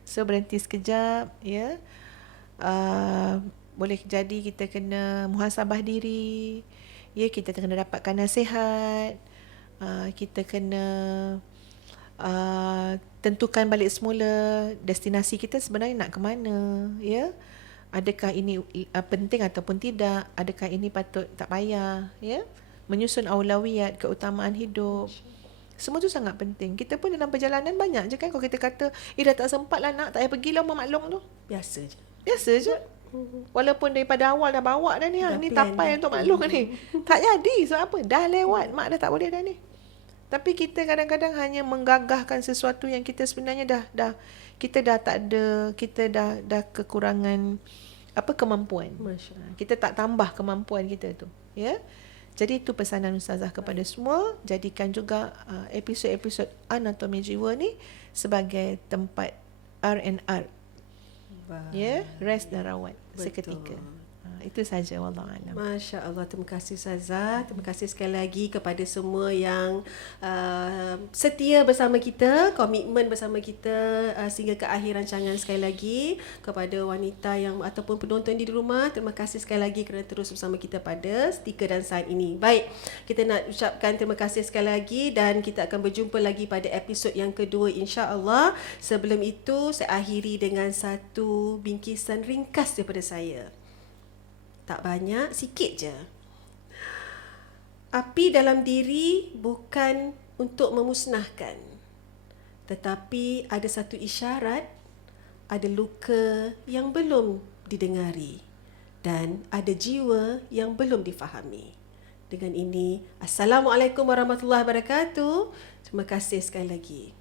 So berhenti sekejap, ya. Boleh jadi kita kena muhasabah diri, ya, kita kena dapatkan nasihat, kita kena tentukan balik semula destinasi kita sebenarnya nak ke mana, ya. Adakah ini penting ataupun tidak, adakah ini patut tak payah, ya. Menyusun aulawiyat, keutamaan hidup. Semua tu sangat penting. Kita pun dalam perjalanan banyak je kan, kalau kita kata dah tak sempat lah nak, tak payah pergilah Mak Long tu. Biasa je. Biasa je. Walaupun daripada awal dah bawa dah ni, ni tapai untuk Mak Long ni. Tak jadi, sebab apa? Dah lewat, mak dah tak boleh dah ni. Tapi kita kadang-kadang hanya menggagahkan sesuatu yang kita sebenarnya kita dah tak ada, kita dah kekurangan kemampuan. Kita tak tambah kemampuan kita tu, ya. Jadi itu pesanan Ustazah kepada semua, jadikan juga episod-episod Anatomi Jiwa ni sebagai tempat R&R. Ya, rest dan rawat seketika. Itu saja, wallahualam. Masya Allah, terima kasih Ustazah. Terima kasih sekali lagi kepada semua yang setia bersama kita, komitmen bersama kita sehingga ke akhir rancangan. Sekali lagi kepada wanita yang ataupun penonton di rumah, terima kasih sekali lagi kerana terus bersama kita pada Stiker dan Sign ini. Baik, kita nak ucapkan terima kasih sekali lagi dan kita akan berjumpa lagi pada episod yang kedua, insya-Allah. Sebelum itu, saya akhiri dengan satu bingkisan ringkas daripada saya. Tak banyak, sikit je. Api dalam diri bukan untuk memusnahkan, tetapi ada satu isyarat, ada luka yang belum didengari dan ada jiwa yang belum difahami. Dengan ini, Assalamualaikum warahmatullahi wabarakatuh. Terima kasih sekali lagi.